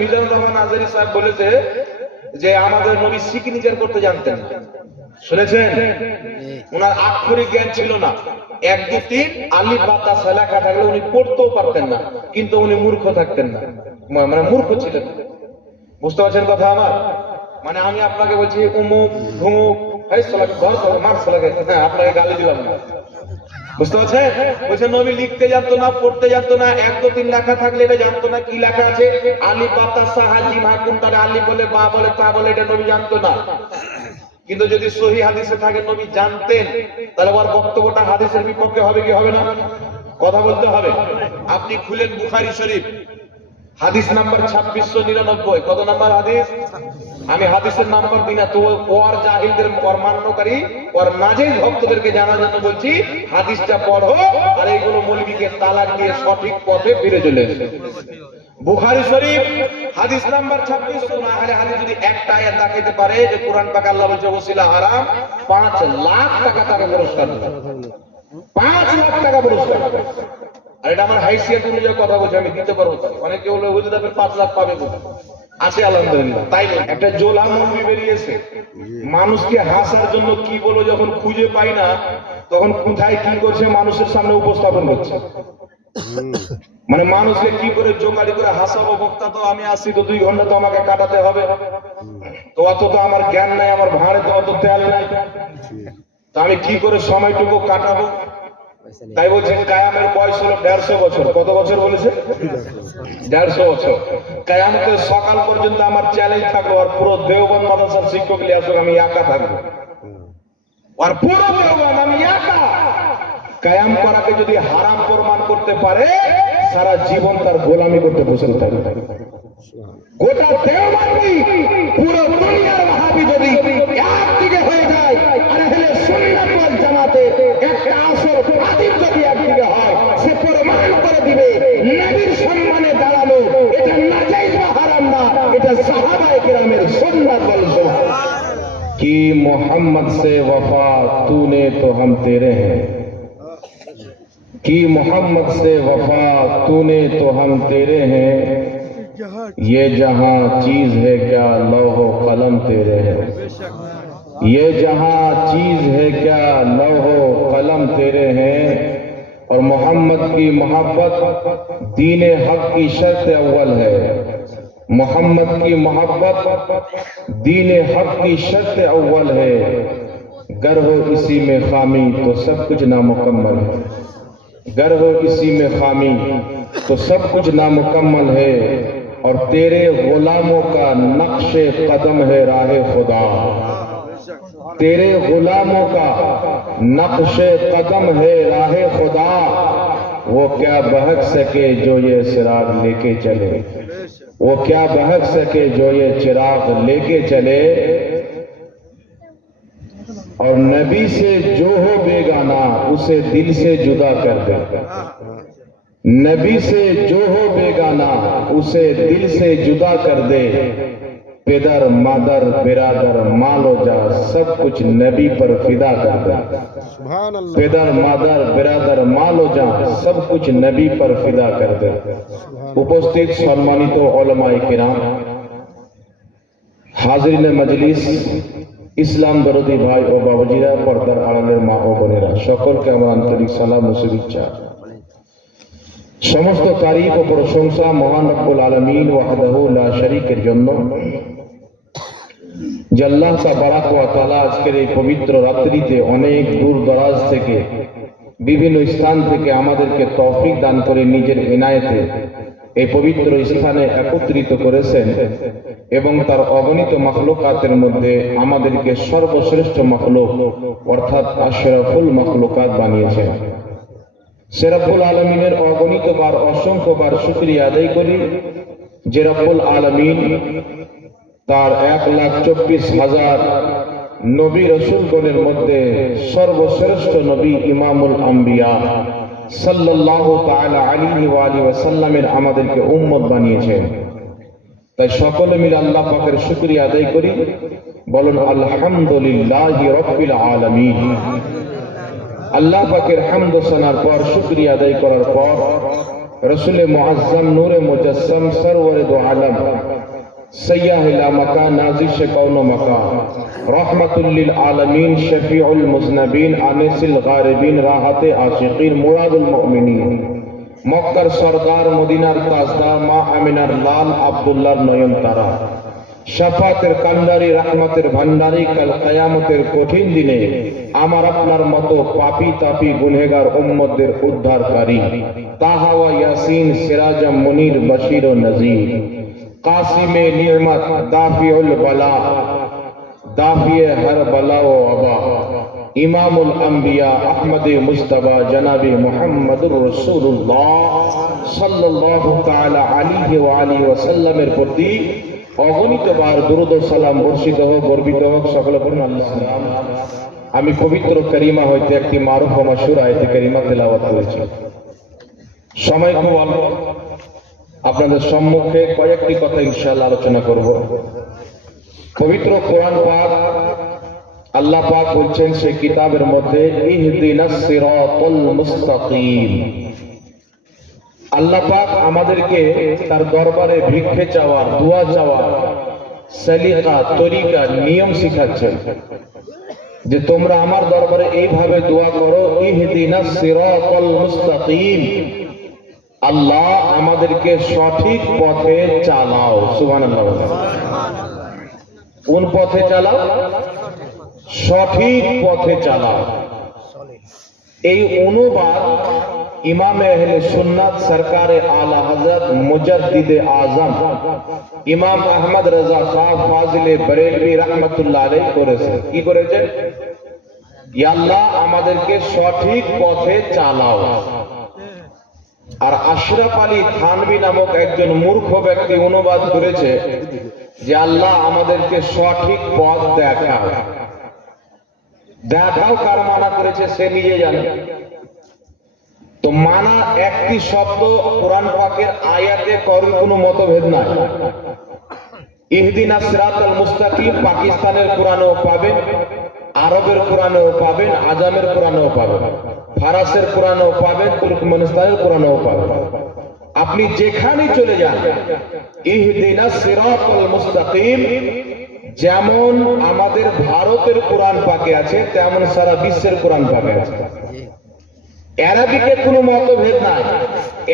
মিজানুর রহমান আজহারী সাহেব বলেছে যে আমাদের নবী সিগনেচার করতে জানতেন না। শুনেছেন? ওনার আক্ষরিক জ্ঞান ছিল না। 1 2 3 আলিফ বা তা লেখা থাকলে উনি পড়তেও পারতেন না, কিন্তু উনি মূর্খ থাকতেন না, মানে মূর্খ ছিলেন। বুঝতে পারছেন কথা আমার? মানে আমি আপনাকে বলছি উমুক ধুমুক আপনাকে গালি দিলাম না, বুঝতে পারছেন? বলছে নবী লিখতে জানতো না, পড়তে জানতো না, 1 2 3 লেখা থাকলে এটা জানতো না কি লেখা আছে। আলিফ বা তা সা জিম হা কুন তারে আলিফ বলে বা বলে তা বলে এটা নবী জানতো না। কিন্তু যদি সহিহ হাদিসে থাকে নবী জানতেন, তাহলে ওর বক্তব্যটা হাদিসের বিপক্ষে হবে কি হবে না? কথা বলতে হবে। আপনি খুলেন বুখারী শরীফ, হাদিস নাম্বার 2699। কত নাম্বার হাদিস? আমি হাদিসের নাম্বার দিই না, তো ওর জাহিলদের মান্যকারী ওর নাজেজ ভক্তদেরকে জানার জন্য বলছি, হাদিসটা পড়ো আর এইগুলো মৌলবীকে তালাক দিয়ে সঠিক পথে ফিরে চলে এসে। বুখারী শরীফ হাদিস নাম্বার 26। না হলে হাদিস যদি একটা আয়াত দেখাইতে পারে যে কুরআন পাক আল্লাহ বলছে ওসিলা হারাম, 5 লাখ টাকা তাকে পুরস্কার দেবে। 5 লাখ টাকা পুরস্কার। আর এটা আমার হাইসিয়াত অনুযায়ী কথা বলছি, আমি দিতে পারবো। অনেকে বলে বুঝতে পারবে 5 লাখ পাবে কোথায়? আছে আলহামদুলিল্লাহ। তাই একটা জোলা মুভি বেরিয়েছে, মানুষকে হাসার জন্য কি বলো যখন খুঁজে পাই না, তখন কোথায় কি করছে মানুষের সামনে উপস্থাপন করছে। মানে মানুষকে কি করে জোকারি করে হাসাবো, বক্তা তো আমি আসছি তো 2 ঘন্টা তো আমাকে কাটাতে হবে, তো অত তো আমার জ্ঞান নাই, আমার ভাঁড়ে তো অত তেল নাই, তো আমি কি করে সময়টুকু কাটাবো? তাই বলছেন কায়ামের বয়স হলো 150 বছর। কত বছর বলেছে? 150 বছর। কায়ামতের সকাল পর্যন্ত আমার চ্যালেঞ্জ থাকলো, আর পুরো দেওবন্দ মাদ্রাসার শিক্ষক নিয়ে আসুক, আমি একা থাকবো, আর পুরো দেওবন্দ আমি একা। কায়াম করাকে যদি হারাম প্রমাণ করতে পারে, সারা জীবন তার গোলামি করতে বসে থাকবে। গোটা দেওবন্দি পুরো দুনিয়ার ওয়াহাবি যদি একদিকে হয়ে যায়, আর হলে সুন্নাত ওয়াল জামাতে একটা আসর আদিব যদি একদিকে হয়, সে প্রমাণ করে দিবে নবীর সম্মানে দাঁড়ানো এটা নাজায়েজ বা হারাম না, এটা সাহাবায়ে কেরামের সুন্নাত ওয়াল জামাত। कि मोहम्मद से वफा तूने तो हम तेरे हैं, कि मोहम्मद से वफा तूने तो हम तेरे हैं, ये जहां चीज है क्या लौह कलम तेरे हैं, ये जहां चीज है क्या लौह कलम तेरे हैं। और मोहम्मद की मोहब्बत दीन हक की शर्त अव्वल है, मोहम्मद की मोहब्बत दीन हक की शर्त अव्वल है, गर हो इसी में खामी तो सब कुछ नामुकम्मल है, गर हो इसी में खामी तो सब कुछ नामुकम्मल है। और तेरे गुलामों का नक्शे कदम है राह खुदा, तेरे गुलामों का नक्शे कदम है राह खुदा, वो क्या बहक सके जो ये चिराग लेके चले, वो क्या बहक सके जो ये चिराग लेके चले। और नबी से जो हो बेगाना उसे दिल से जुदा कर दे, नबी से जो हो बेगाना उसे दिल से जुदा कर दे। पेदर मादर बिरादर मालो जा सब कुछ नबी पर फिदा कर दे, पेदर मादर बिरादर मालो जा सब कुछ नबी पर फिदा कर दे। उपस्थित सम्मानित उलमाए किराम, हाजिरिन मजलिस, ইসলাম দরদি ভাই ও বাবুজিরা, পর্দার আড়ালের মা ও বোনেরা, সকলকে আমার আন্তরিক সালাম ও শুভেচ্ছা। সমস্ত তারিফ ও প্রশংসা মহান রব্বুল আলামিন ওয়াহদাহু লা শারীকের জন্য, যে আল্লাহ তাবারাক ওয়া তাআলা আজকের এই পবিত্র রাত্রিতে অনেক দূর দরাজ থেকে বিভিন্ন স্থান থেকে আমাদেরকে তৌফিক দান করে নিজের ইনায়েতে এই পবিত্র স্থানে একত্রিত করেছেন এবং তার অগণিত মাখলুকাতের মধ্যে আমাদেরকে সর্বশ্রেষ্ঠ মাখলুক অর্থাৎ আশরাফুল মাখলুকাত বানিয়েছেন। সে রব্বুল আলামিনের অগণিতবার অসংখ্যবার শুকরিয়া আদায় করি যে রব্বুল আলামিন তার 1,24,000 নবী রাসূলগণের মধ্যে সর্বশ্রেষ্ঠ নবী ইমামুল আম্বিয়া সাল্লাল্লাহু তাআলা আলাইহি ওয়া আলিহি ওয়াসাল্লামের আমাদেরকে উম্মত বানিয়েছেন। তাই সকলে মিলে আল্লাহ পাকের শুকরিয়া আদায় করি, বলুন আলহামদুলিল্লাহি রাব্বিল আলামিন। আল্লাহ পাকের হামদ ও সানার পর শুকরিয়া আদায় করার পর রাসূলে মুআজ্জম নূরে মুজাসসাম সরওয়ারে দো আলম सय्याह इला मकान नाज़िश कौनो मकान रहमतुल लिल आलमीन शफीउल मुज़नबीन आनिसिल गारिबीन राहते आशिकीन मुरादुल मुमिनीन মক্কার সরদার মদিনার তাজদা মা আমিনার লাল আব্দুল্লাহর নয়নতারা শাফাতের কান্ডারি রহমতের ভান্ডারি কাল কিয়ামতের কঠিন দিনে আমার আপনার মতো পাপী তাপী গুনহগার উম্মতদের উদ্ধারকারী তাহা ওয়া ইয়াসিন সিরাজাম মুনির বশীর ও নযীর কাসিমে নি'মত দাফিউল বালা দাফিয়ে হর বালা ও আবা ইমামুল আম্বিয়া আহমদে মুস্তাফা জনাবে মুহাম্মদুর রাসূলুল্লাহ সাল্লাল্লাহু তাআলা আলাইহি ওয়া আলিহি ওয়াসাল্লামের প্রতি অগণিতবার দরুদ ও সালাম বর্ষিত হোক, গর্বিত হোক। সকলে পড়ুন আল্লাহুম্মা সাল্লাম। আমি পবিত্র কারিমা হইতে একটি মারুফ ও মাশহুর আয়াতে কারিমা তেলাওয়াত করেছি। সময় খুব অল্প, আপনাদের সম্মুখে কয়েকটি কথা ইনশাআল্লাহ আলোচনা করব। পবিত্র কোরআন পাক আল্লাহ পাক বলছেন সেই কিতাবের মধ্যে ইহদিনাস সিরাতাল মুস্তাকিম। আল্লাহ পাক আমাদেরকে তার দরবারে ভিক্ষে চাওয়ার, দোয়া চাওয়ার সলিকা, তরিকা, নিয়ম শিখাচ্ছেন যে তোমরা আমার দরবারে এইভাবে দোয়া করো, ইহদিনাস সিরাতাল মুস্তাকিম। আল্লাহ আমাদেরকে সঠিক পথে চালাও। সুবহানাল্লাহ। কোন পথে চালাও? সঠিক পথে চালাও। এই অনুবাদ ইমামে আহলে সুন্নাত সরকারে আলা হযরত মুজাদ্দিদে আজম ইমাম আহমদ রাজা খাঁ ফাজিলে বরেলভী রাহমাতুল্লাহ আলাইহি করেছেন। কি করেছেন? ইয়া আল্লাহ আমাদেরকে সঠিক পথে চালাও। আর আশরাফ আলী থানভী নামক একজন মূর্খ ব্যক্তি অনুবাদ করেছে যে আল্লাহ আমাদেরকে সঠিক পথ দেখাও। দেখাও কার মানা করেছে সে নিজে জানে। তো মানা একটি শব্দ কোরআন পাকের আয়াতে কারোর কোনো মতভেদ নাই। ইহদিনাস সিরাতাল মুস্তাকিম পাকিস্তানের কোরআনেও পাবেন, আরবের কোরআনেও পাবেন, আজামের কোরআনেও পাবেন, ফারাসের কোরআনেও পাবেন, তুর্কমেনিস্তানের কোরআনেও পাবেন। আপনি যেখানে চলে যান ইহদিনাস সিরাতাল মুস্তাকিম যেমন আমাদের ভারতের কোরআন পাকে আছে তেমন সারা বিশ্বের কোরআন পাকে আছে। আরবিকে কোনো মতভেদ নাই।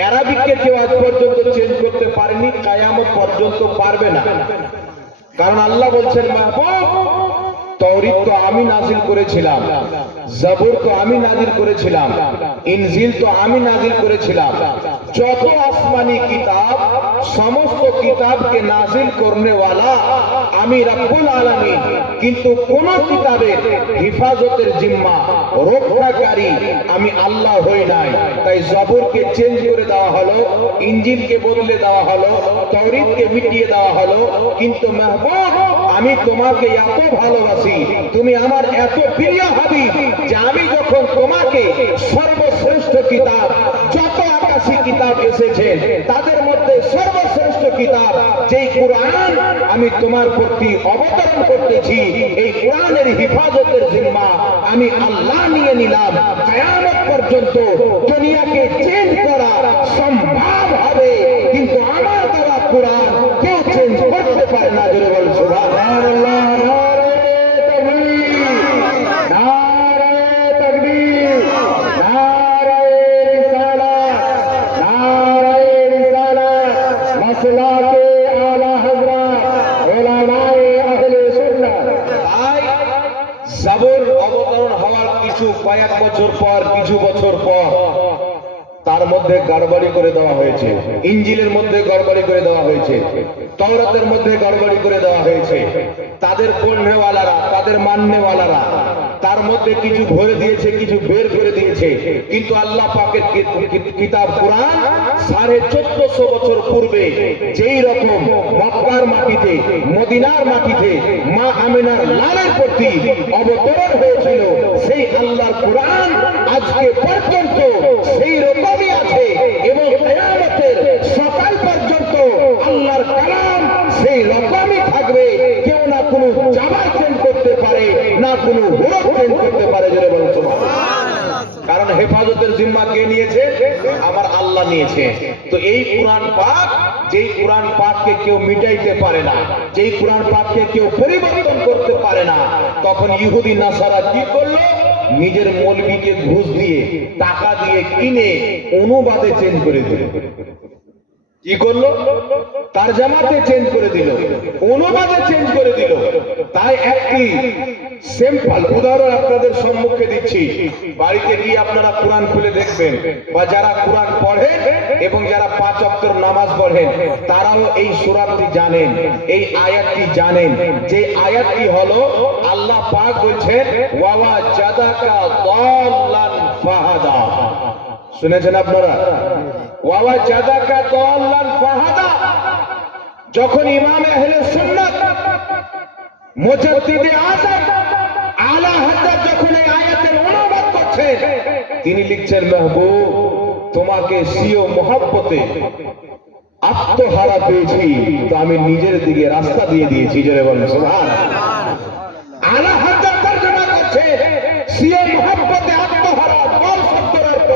আরবিকে কেউ আজ পর্যন্ত চেঞ্জ করতে পারেনি, কিয়ামত পর্যন্ত পারবে না। কারণ আল্লাহ বলছেন মাহবুব তাওরীত তো আমি নাজিল করেছিলাম, জবুর তো আমি নাজিল করেছিলাম, ইনজিল তো আমি নাজিল করেছিলাম। যত আসমানি কিতাব সমস্ত কিতাবকে নাজিল করনে ওয়ালা আমি রব্বুল আলামিন। কিন্তু কোন কিতাবের হিফাজতের জিম্মা, রক্ষাকারী আমি আল্লাহ হই নাই। তাই জবুরকে চেঞ্জ করে দেওয়া হলো, ইনজিলকে বদলে দেওয়া হলো, তাওরীতকে মিটিয়ে দেওয়া হলো। কিন্তু মাহবুব আমি তোমাকে এত ভালোবাসি, তুমি আমার এত প্রিয় হাবিব যে আমি যখন তোমাকে সর্বশ্রেষ্ঠ কিতাব, যত আকাশী কিতাব এসেছে তাদের মধ্যে সর্বশ্রেষ্ঠ কিতাব যেই কোরআন আমি তোমার প্রতি অবতরণ করতেছি, এই কোরআনের হিফাজতের জিম্মা আমি আল্লাহ নিয়ে নিলাম। কিয়ামত পর্যন্ত দুনিয়াকে চেঞ্জ করা সম্ভব হবে, কিন্তু আমার দেওয়া কোরআন কেউ চেঞ্জ করতে পারে না। জোরে বল সুবহানাল্লাহ। কয়েক বছর পর, কিছু বছর পর তার মধ্যে গড়বড়ি করে দেওয়া হয়েছে। ইনজিলের মধ্যে গড়বড়ি করে দেওয়া হয়েছে, তাওরাতের মধ্যে গড়বড়ি করে দেওয়া হয়েছে। তাদের পড়নেওয়ালারা, তাদের মাননেওয়ালারা তার মধ্যে কিছু ভরে দিয়েছে, কিছু বের করে দিয়েছে। কিন্তু আল্লাহ পাকের কিতাব কোরআন 1450 বছর পূর্বে যেই রকম মক্কার মাটিতে, মদিনার মাটিতে মা আমিনার লালের প্রতি অবতরণ হয়েছিল, সেই আল্লাহর কোরআন আজকে পর্যন্ত সেই রকমই আছে এবং কিয়ামতের সকাল পর্যন্ত আল্লাহর কালাম সেই রকমই থাকবে। কেউ না কোনো জামার চেঞ্জ করতে পারে, না কোনো হরফ চেঞ্জ করতে পারে। জোরে বলুন সুবহানাল্লাহ। কারণ হেফাজতের জিম্মা কে নিয়েছে? আমার আল্লাহ নিয়েছে। তো এই কোরআন পাক যেই কোরআন পাককে কেউ মিটাইতে পারে না, যেই কোরআন পাককে কেউ পরিবর্তন করতে পারে না, তখন ইহুদি নাসারা কি করলো? নিজের মৌলবীকে ঘুষ দিয়ে, টাকা দিয়ে কিনে অনুবাদে চেঞ্জ করে দিল। কি করলো? তার জামাতে চেঞ্জ করে দিল, অনুবাদে চেঞ্জ করে দিল। তাই একটি সিম্পল উদাহরণ আপনাদের সম্মুখে দিচ্ছি, বাড়িতে গিয়ে আপনারা কোরআন খুলে দেখবেন, বা যারা কোরআন পড়েন এবং যারা 5 ওয়াক্তের নামাজ পড়েন তারাও এই সূরাটি জানেন, এই আয়াতটি জানেন। যে আয়াতটি হলো আল্লাহ পাক বলছেন ওয়া জাদাকা দাল্লান ফাহাদা। শুনেছেন আপনারা? ওয়া জাদাকা দাল্লান ফাহাদা। যখন ইমাম আহলে সুন্নাত মুজাদ্দিদে আযম আলা হযরত যখন এই আয়াতের অনুবাদ করছেন, তিনি লিখছেন মাহবুব তোমাকে সিও মোহাব্বতে আত্মহারা পেয়েছি, তো আমি নিজের দিকে রাস্তা দিয়ে দিয়েছি। জোরে বলেন সুবহানাল্লাহ। আলা হযরত তরজমা করছে সিও মোহাব্বতে আত্মহারা, কোন শব্দের অর্থ।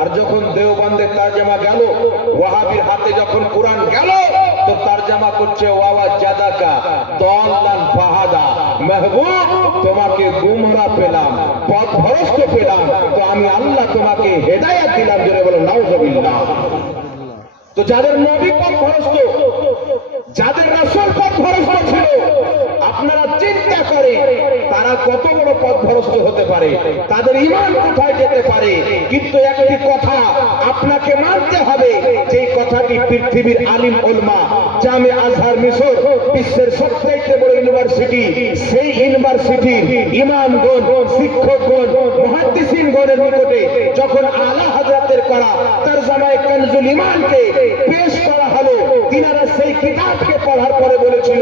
আর যখন দেওবন্দের তরজমা গেল, ওয়াহাবির হাতে যখন কোরআন গেল, তো তরজমা করছে ওয়া জাদাকা দাল্লান ফাহাদা। মাহবুব তোমাকে গুমরা পেলাম, পথভ্রষ্ট পেলাম, তো আমি আল্লাহ তোমাকে হেদায়েত দিলাম। জোরে বলেন নাউযুবিল্লাহ। তো যাদের নবী পথভ্রষ্ট, যাদের রাসূল পথভ্রষ্ট ছিল, আপনারা চিন্তা করেন তারা কত বড় পথভ্রষ্ট হতে পারে, তাদের ঈমান কোথায় যেতে পারে। কিন্তু একটি কথা আপনাকে মানতে হবে, যে কথাটি পৃথিবীর আলিম উলামা, জামে আজহার মিশর বিশ্বের সবচেয়ে বড় ইউনিভার্সিটি, সেই ইউনিভার্সিটির ইমামগণ, শিক্ষকগণ, মুহাদ্দিসিনগণের নিকটে যখন আলা হযরতের করা তরজমায়ে কানজুল ঈমানকে পেশ করা হলো, তিনারা সেই কিতাবকে পড়ার পরে বলেছিল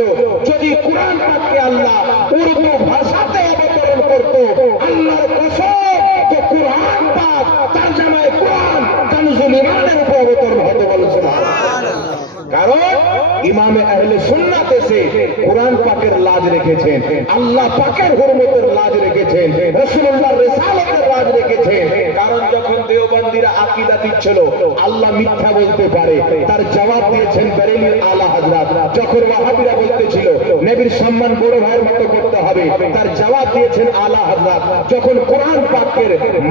যদি কোরআন পাককে আল্লাহ উর্দু ভাষাতে অবতরণ করত, আল্লাহর কসম, তো কোরআন পাক তরজমায়ে কোরআন কানজুল ঈমানের উপর অবতরণ হতে বলেছিল। কারণ ইমামে আহলে সুন্নাত এসে কোরআন পাকের লাজ রেখেছেন, আল্লাহ পাকের হুরমতের লাজ রেখেছেন, রাসূলুল্লাহর রিসালাতের লাজ রেখেছেন। কারণ যখন দেওবন্দিরা আকীদা দিচ্ছিল আল্লাহ মিথ্যা বলতে পারে, তার জবাব দিয়েছেন বেরেলির আলা হযরত। যখন ওয়াহাবিরা বলতেছিল নবীর সম্মান বড় ভাইয়ের মতো করতে হবে, তার জবাব দিয়েছেন আলা হযরত। যখন কোরআন পাকের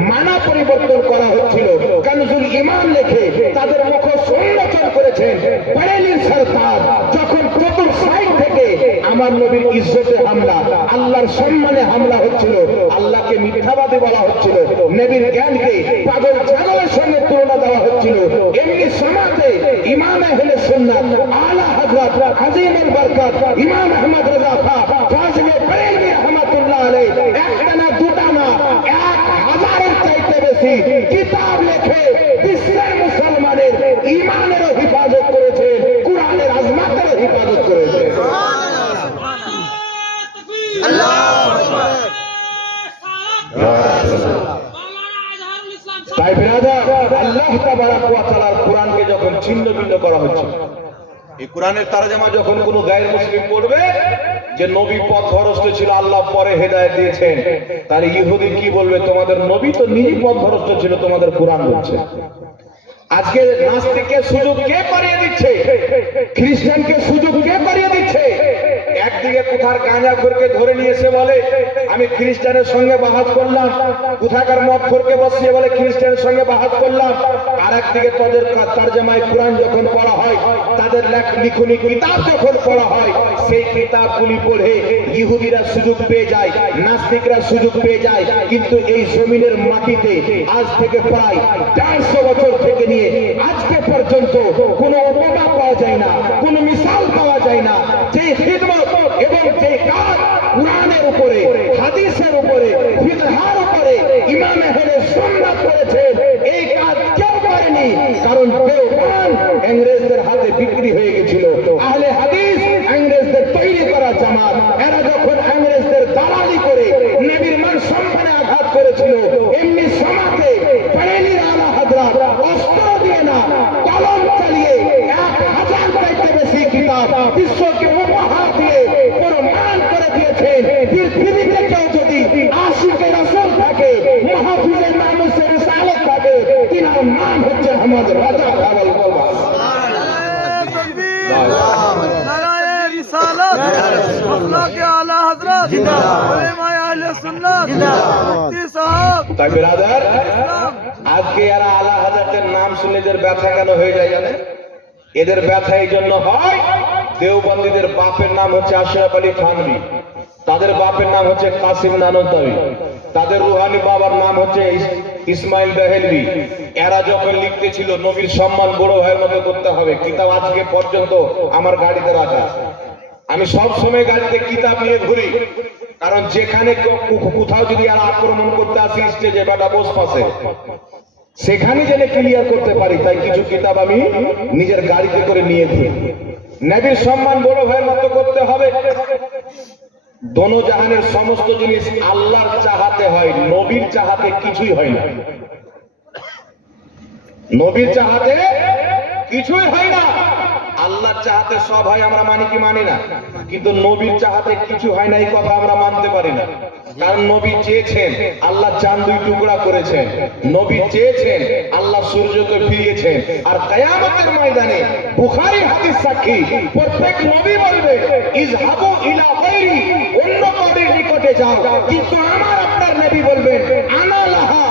মানা পরিবর্তন করা হচ্ছিল, কানজুল ঈমান লিখে তাদের মুখ উন্মোচন করেছেন বেরেলির সরকার। যখন চতুর সাইড থেকে আমার নবীর ইজ্জতে হামলা, আল্লাহর সম্মানে হামলা হচ্ছিল, আল্লাহকে মিথ্যাবাদী বলা হচ্ছিল, নবীর জ্ঞানকে পাগল ছাগলের সঙ্গে তুলনা দেওয়া হচ্ছিল, এমনি সমাজে ইমাম আহলে সুন্নাত আলা হযরত আজিমুল বরকত ইমাম আহমদ রাজা খান ফাজিলে বেরেলভী রাহমাতুল্লাহ আলাইহি একটা না দুটা না 1000-এর চাইতে বেশি কিতাব লিখে বিশ্বের মুসলমানের ঈমানের হিফাজত করেছে, কোরআনের আজমাতের হিফাজত করেছে। তাই ব্রাদার, আল্লাহ তাবারাক ওয়া তাআলার কোরআনকে যখন ছিন্ন ভিন্ন করা হচ্ছে, এই কোরআনের তরজমা যখন কোন গায়ের মুসলিম পড়বে যে নবী পথভ্রষ্ট ছিল, আল্লাহ পরে হেদায়েত দিয়েছেন, তাহলে ইহুদি কি বলবে? তোমাদের নবী তো নিজেই পথভ্রষ্ট ছিল, তোমাদের কোরআন বলছে। আজকে নাস্তিককে সুযোগ কে করিয়ে দিচ্ছে? খ্রিস্টানকে সুযোগ কে করিয়ে দিচ্ছে? একদিকে কোথার গাঁজাখোরকে ধরে নিয়ে এসে বলে আমি খ্রিস্টানের সঙ্গে বাহাত করলাম, কোথাকার মদখোরকে বসিয়ে বলে খ্রিস্টানের সঙ্গে বাহাত করলাম। আর একদিকে তাদের তরজমায়ে কোরআন যখন পড়া হয়, তাদের লিখনি কিতাব যখন পড়া হয়, সেই কিতাবগুলি পড়ে ইহুদিরা সুযোগ পেয়ে যায়, নাস্তিকরা সুযোগ পেয়ে যায়। কিন্তু এই জমিনের মাটিতে আজ থেকে প্রায় 150 বছর থেকে নিয়ে আজকে পর্যন্ত কোনো উপমা পাওয়া যায় না, কোনো মিসাল পাওয়া যায় না যে খিদমত এবং যে কাজ কোরআনের উপরে, হাদিসের উপরে, ফিকহের উপরে ইমাম আহলে সুন্নাত করেছেন, এই কাজ কেউ করেনি। কারণ কোরআন ইংরেজদের হাতে বিক্রি হয়ে গেছিল। আহলে হাদিস ইংরেজদের তৈরি করা জামাত, এরা যখন ইংরেজদের দালালি করে নবীর মান সম্মানে আঘাত করেছিল, এমনি সমাজে বেরেলির আলা হযরত অস্ত্র দিয়ে না, কলম চালিয়ে 1000 চাইতে বেশি কিতাব বিশ্বকে উপহার দিয়ে প্রমাণ করে দিয়েছেন পৃথিবীতে কেউ যদি আশিকে রাসূল থাকে, মাহফিজে নামুসে রিসালাত থাকে, তিনার নাম হচ্ছে আহমদ রাজা। मसलक आला हजरत जिंदाबाद, उलेमाए अहले सुन्नत जिंदाबाद, मुफ्ती साहब। তাই ব্রাদার, আজকে এরা আলা হাজরাতের নাম শুনে এদের ব্যথা কেন হয়ে যায় জানেন? এদের ব্যথা এই জন্য হয়, দেওবন্দীদের বাপের নাম হচ্ছে আশরাফ আলী থানভী, তাদের বাপের নাম হচ্ছে কাসিম নানতাবী, তাদের রুহানি বাবার নাম হচ্ছে ইসমাইল দেহেলভি। এরা যখন লিখতেছিল নবীর সম্মান বড় ভাইয়ের মতো করতে হবে, কিতাব আজকে পর্যন্ত আমার গাড়িতে রাখা আছে। আমি সব সময় গাড়িতে কিতাব নিয়ে ঘুরি, কারণ যেখানে কোথাও যদি আর আক্রমণ করতে আসি স্টেজে বা ডাবস পাশে, সেখানে যেন ক্লিয়ার করতে পারি, তাই কিছু কিতাব আমি নিজের গাড়িতে করে নিয়ে ঘুরি। নবীর সম্মান বড় ভাইয়ের মতো করতে হবে। দোনো জাহানের সমস্ত জিনিস আল্লাহর চাহাতে হয়, নবীর চাহাতে কিছুই হয় না। নবীর চাহাতে কিছুই হয় না। আল্লাহর চাহাতে সব হয়, আমরা মানি কি মানি না? কিন্তু নবীর চাহাতে কিছু হয় না, এই কথা আমরা মানতে পারি না। কারণ নবী চেয়েছেন, আল্লাহ চাঁদ দুই টুকরা করেছেন। নবী চেয়েছেন, আল্লাহ সূর্যকে ফিরিয়েছেন। আর কিয়ামতের ময়দানে বুখারী হাদিস সাক্ষী, প্রত্যেক নবী বলবে ইযহাবু ইলা গায়রি, অন্য নবীর নিকটে যাও। কিন্তু আমার আপনার নবী বলবেন আনা লাহা,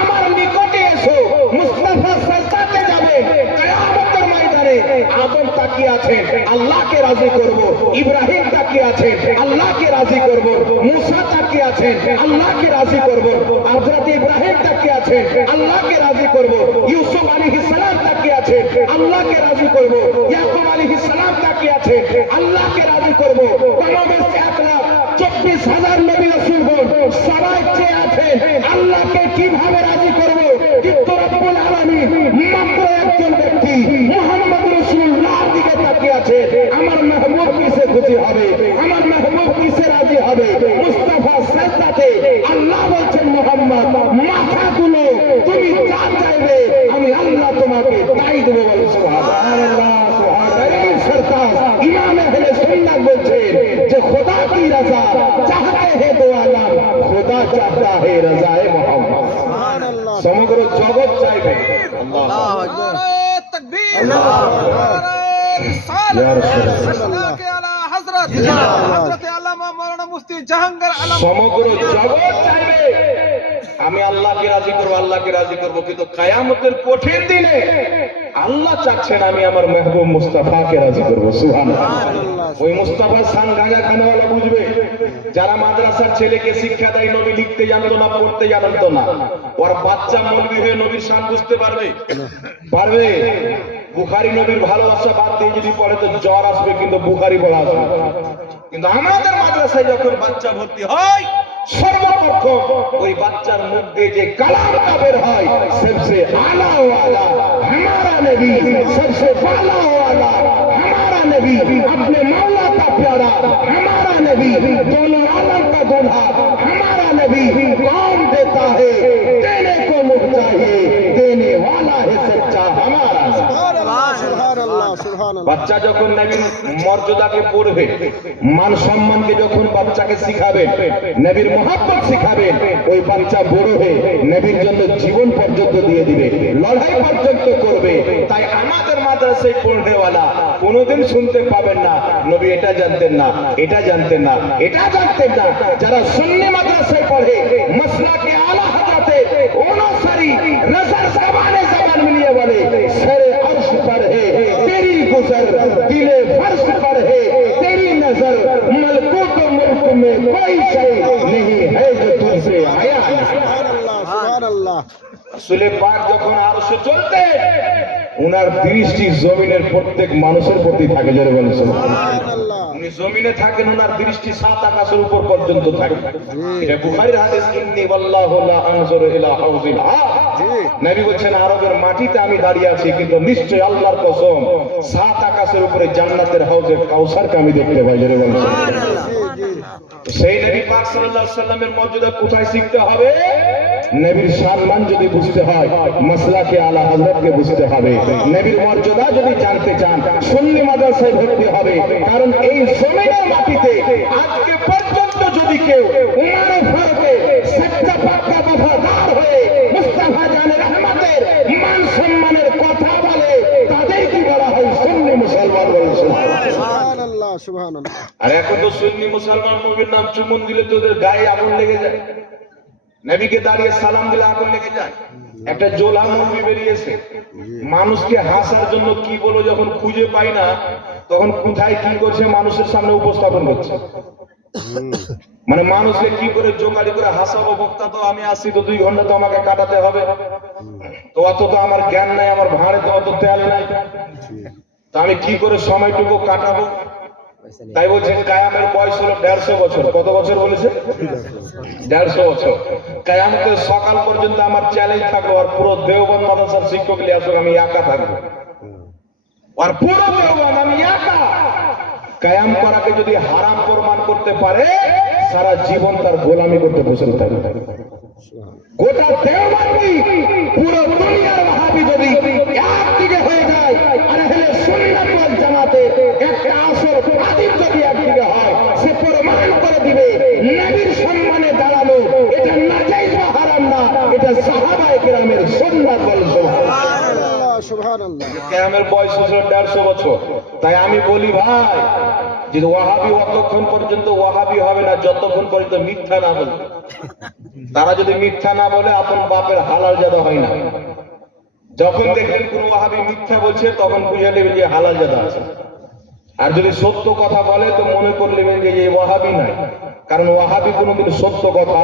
আমার নিকটে এসো। মুস্তাফা সাজদাতে যাবে, কিয়ামতের ময়দানে আদম তাকিয়ে আছেন, আল্লাহকে রাজি করব। ইব্রাহিম তাকিয়ে আছেন, আল্লাহকে রাজি করব। মুসা তাকিয়ে আছেন, আল্লাহকে রাজি করব। হযরত ইব্রাহিম তাকিয়ে আছেন, আল্লাহকে রাজি করব। ইউসুফ আলাইহিস সালাম তাকিয়ে আছেন, আল্লাহকে রাজি করব। ইয়াকুব আলাইহিস সালাম তাকিয়ে আছেন, আল্লাহকে রাজি করব। কমবেশ 1,24,000 নবী রাসূলগণ সবাই চেয়ে আছেন আল্লাহকে কিভাবে রাজি করব। কিন্তু রব্বুল আলামিন মাত্র একজন ব্যক্তি মুহাম্মদ রাসূলুল্লাহর দিকে তাকিয়ে আছে, আমার মাহবুব কিসে খুশি হবে, আমার মাহবুব কিসে রাজি হবে। মুস্তাফা সাজদাতে আল্লাহ বলছেন মুহাম্মদ মাথা তুলো, তুমি যা চাইবে আমি আল্লাহ তোমাকে তাই দেব। বলে সুবহানাল্লাহ। সুবহানাল্লাহ। সরকার ইমাম আহলে সুন্নাত বলছেন যে খোদা কি রাজা চাহতে হে দো আলম, খোদা চাহতা হে রাজায়ে মুহাম্মদ। সুবহানাল্লাহ। সমগ্র জগৎ চাইবে। আল্লাহু আকবার। নারে তাকবীর, নারে রিসালাত, মসলক আলা হযরত জিন্দাবাদ, হযরত আল্লামা মাওলানা মুফতি জাহাঙ্গীর আলম। সমগ্র জগৎ চাইবে আমি আল্লাহকে রাজি করব, আল্লাহকে রাজি করব। কিন্তু কিয়ামতের কঠিন দিনে আল্লাহ চাচ্ছেন আমি আমার মাহবুব মুস্তাফাকে রাজি করব। সুবহানাল্লাহ। ওই মুস্তাফার শান গাঁজা খানাওয়ালা বুঝবে, যারা মাদ্রাসার ছেলেকে শিক্ষা দেয় নবী লিখতে জানতো না, পড়তে জানতো না, ওর বাচ্চা মৌলবি হয়ে নবীর শান বুঝতে পারবে? পারবে? বুখারী নবীর ভালোবাসা বাদ দিয়ে যদি পড়ে তো জ্বর আসবে, কিন্তু বুখারী পড়া আসবে। কিন্তু আমাদের মাদ্রাসায় যখন বাচ্চা ভর্তি হয়, সর্বপ্রথম ওই বাচ্চার মুখ দিয়ে যে কালামটা বের হয়, সবসে আলা ওয়ালা हमारा नबी, सबसे बाला वाला हमारा नबी, अपने मौला का प्यारा हमारा नबी, दोनों आलम का दूल्हा हमारा नबी। कौन देता है देने को मुझ चाहिए, देने वाला है सच्चा हमारा। বাচ্চা যখন নবীর মর্যাদাকে পড়বে, মান সম্মানকে যখন বাচ্চাকে শিখাবেন, নবীর মহব্বত শিখাবেন, ওই বাচ্চা বড় হয়ে নবীর জন্য জীবন পর্যন্ত দিয়ে দিবে, লড়াই পর্যন্ত করবে। তাই আমাদের মাদ্রাসায় পড়নেওয়ালা কোনোদিন শুনতে পাবেন না নবী এটা জানতেন না, এটা জানতেন না, এটা জানতেন না। যারা সুন্নি মাদ্রাসায় পড়ে, মাসলাকে আলা হযরতে অনুসারী নজর জবানে জবান মিলিয়ে বলে সরে अर्श पर है तेरी गुजर, दिले फर्श पर है तेरी नजर, मलकूत मुल्क में कोई शय नहीं है जो तुझसे आया। सुभानअल्लाह। रसूले पाक যখন আরশে চলতেন, উনার দৃষ্টি জমিনের প্রত্যেক মানুষের প্রতি থাকে। যারা বলেন সুবহানাল্লাহ। উনি জমিনে থাকেন, উনার দৃষ্টি সাত আকাশের উপর পর্যন্ত থাকে। এটা বুখারীর হাদিস, ইন্নী ওয়াল্লাহু লা আনজুরু ইলা হাউজিল আরব। নবী বলেন আরবের মাটিতে আমি দাঁড়িয়ে আছি, কিন্তু নিশ্চয় আল্লাহর কসম সাত আকাশের উপরে জান্নাতের হাউজে কাউসারকে আমি দেখতে পাই। যারা বলেন সুবহানাল্লাহ। সেই নবী পাক সাল্লাল্লাহু আলাইহি সাল্লামের মর্যাদা কোথায় শিখতে হবে? নবীর সম্মান যদি বুঝতে হয়, মাসলাকে আলা হযরতকে বুঝতে হবে। নবীর মর্যাদা যদি জানতে চান, সুন্নি মাদ্রাসায় ভর্তি হবে। কারণ এই জমিনের মাটিতে আজকে পর্যন্ত যদি কেউ উমর ফারুকে সচ্চা পাক্কা वफादार হয়ে মুস্তাফা জানের রহমতের মান সম্মানের কথা বলে, তাদের কি বলা হয়? সুন্নি মুসলমান। বলেন সুবহানাল্লাহ। সুবহানাল্লাহ। আর এখন তো সুন্নি মুসলমান নবীর নাম চুমুন দিলে তোদের গায়ে আগুন লেগে যায়, নবীকে দাঁড়িয়ে সালাম দিলে আগুন লেগে যায়। একটা জোলা মুভি বেরিয়েছে, মানুষকে হাসার জন্য কি বলো যখন খুঁজে পাই না তখন কোথায় কি করছে মানুষের সামনে উপস্থাপন করছে। মানে মানুষকে কি করে জোগাড়ি করে হাসাবো, বক্তা তো আমি আসি তো 2 ঘন্টা তো আমাকে কাটাতে হবে, তো অত তো আমার জ্ঞান নাই, আমার ভাঁড়ে তো অত তেল নাই, তো আমি কি করে সময়টুকু কাটাবো। তাই বলছেন কায়ামের বয়স হলো 150 বছর। কত বছর বলেছে? 150 বছর। কায়ামতের সকাল পর্যন্ত আমার চ্যালেঞ্জ থাকলো, আর পুরো দেওবন্দ মাদ্রাসার শিক্ষক নিয়ে আসুক, আমি একা থাকবো, আর পুরো দেওবন্দ আমি একা। কায়াম করাকে যদি হারাম প্রমাণ করতে পারে সারা জীবন তার গোলামি করতে বসে থাকবে। গোটা দেওবন্দি পুরো দুনিয়ার ওয়াহাবি যদি একদিকে হয়ে যায় আর আহলে সুন্নাত ওয়াল জামাতে একটা আসর আদিব যদি একদিকে হয়, সে প্রমাণ করে দিবে নবীর সম্মানে দাঁড়ানো এটা নাজায়েজ বা হারাম না, এটা সাহাবায়ে কেরামের সুন্নাত ওয়াল জামাত। সুবহানাল্লাহ। কিয়ামের বয়স হলো 150 বছর। তাই আমি বলি ভাই, যে ওয়াহাবি অতক্ষণ পর্যন্ত ওয়াহাবি হবে না যতক্ষণ পর্যন্ত মিথ্যা না বলে। তারা যদি মিথ্যা না বলে আপন বাপের হালাল জাদা হয় না। যখন দেখলেন কোন ওয়াহাবি মিথ্যা বলছে তখন বুঝে নেবেন যে হালাল জাদা আছে, আর যদি সত্য কথা বলে তো মনে করে নেবেন যে এই ওয়াহাবি নাই, কারণ ওয়াহাবি কোনোদিন সত্য কথা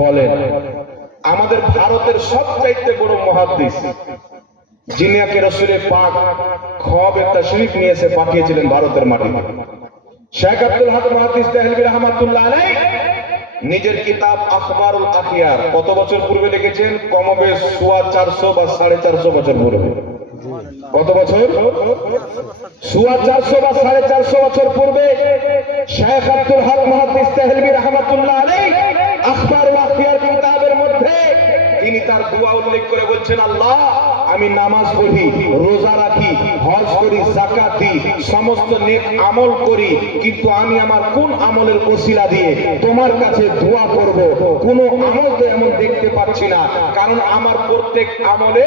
বলে না। আমাদের ভারতের সবচাইতে বড় মুহাদ্দিস যিনিকে রাসূলে পাক খবে তাশরীফ নিয়ে এসে পাঠিয়েছিলেন ভারতের মাটিতে, শেখ আব্দুল হক মুহাদ্দিস দেহলভী রাহমাতুল্লাহ আলাইহি নিজের কিতাব আখবারুল আখিয়ার কত বছর পূর্বে লিখেছেন? কমবেশ 450 বা 450 বছর পূর্বে। কত বছর? 450 বা 450 বছর পূর্বে শেখ আব্দুল হক মুহাদ্দিস দেহলভী রাহমাতুল্লাহ আলাইহি আখবারুল আখিয়ার কিতাবের মধ্যে তিনি তার দোয়া উল্লেখ করে বলছেন, আল্লাহ আমি নামাজ পড়ি, রোজা রাখি, হজ করি, যাকাত দিই, সমস্ত নেক আমল করি, কিন্তু আমি আমার কোন আমলের ওসিলা দিয়ে তোমার কাছে দোয়া করব? কোন আমল তো এমন দেখতে পাচ্ছি না, কারণ আমার প্রত্যেক আমলে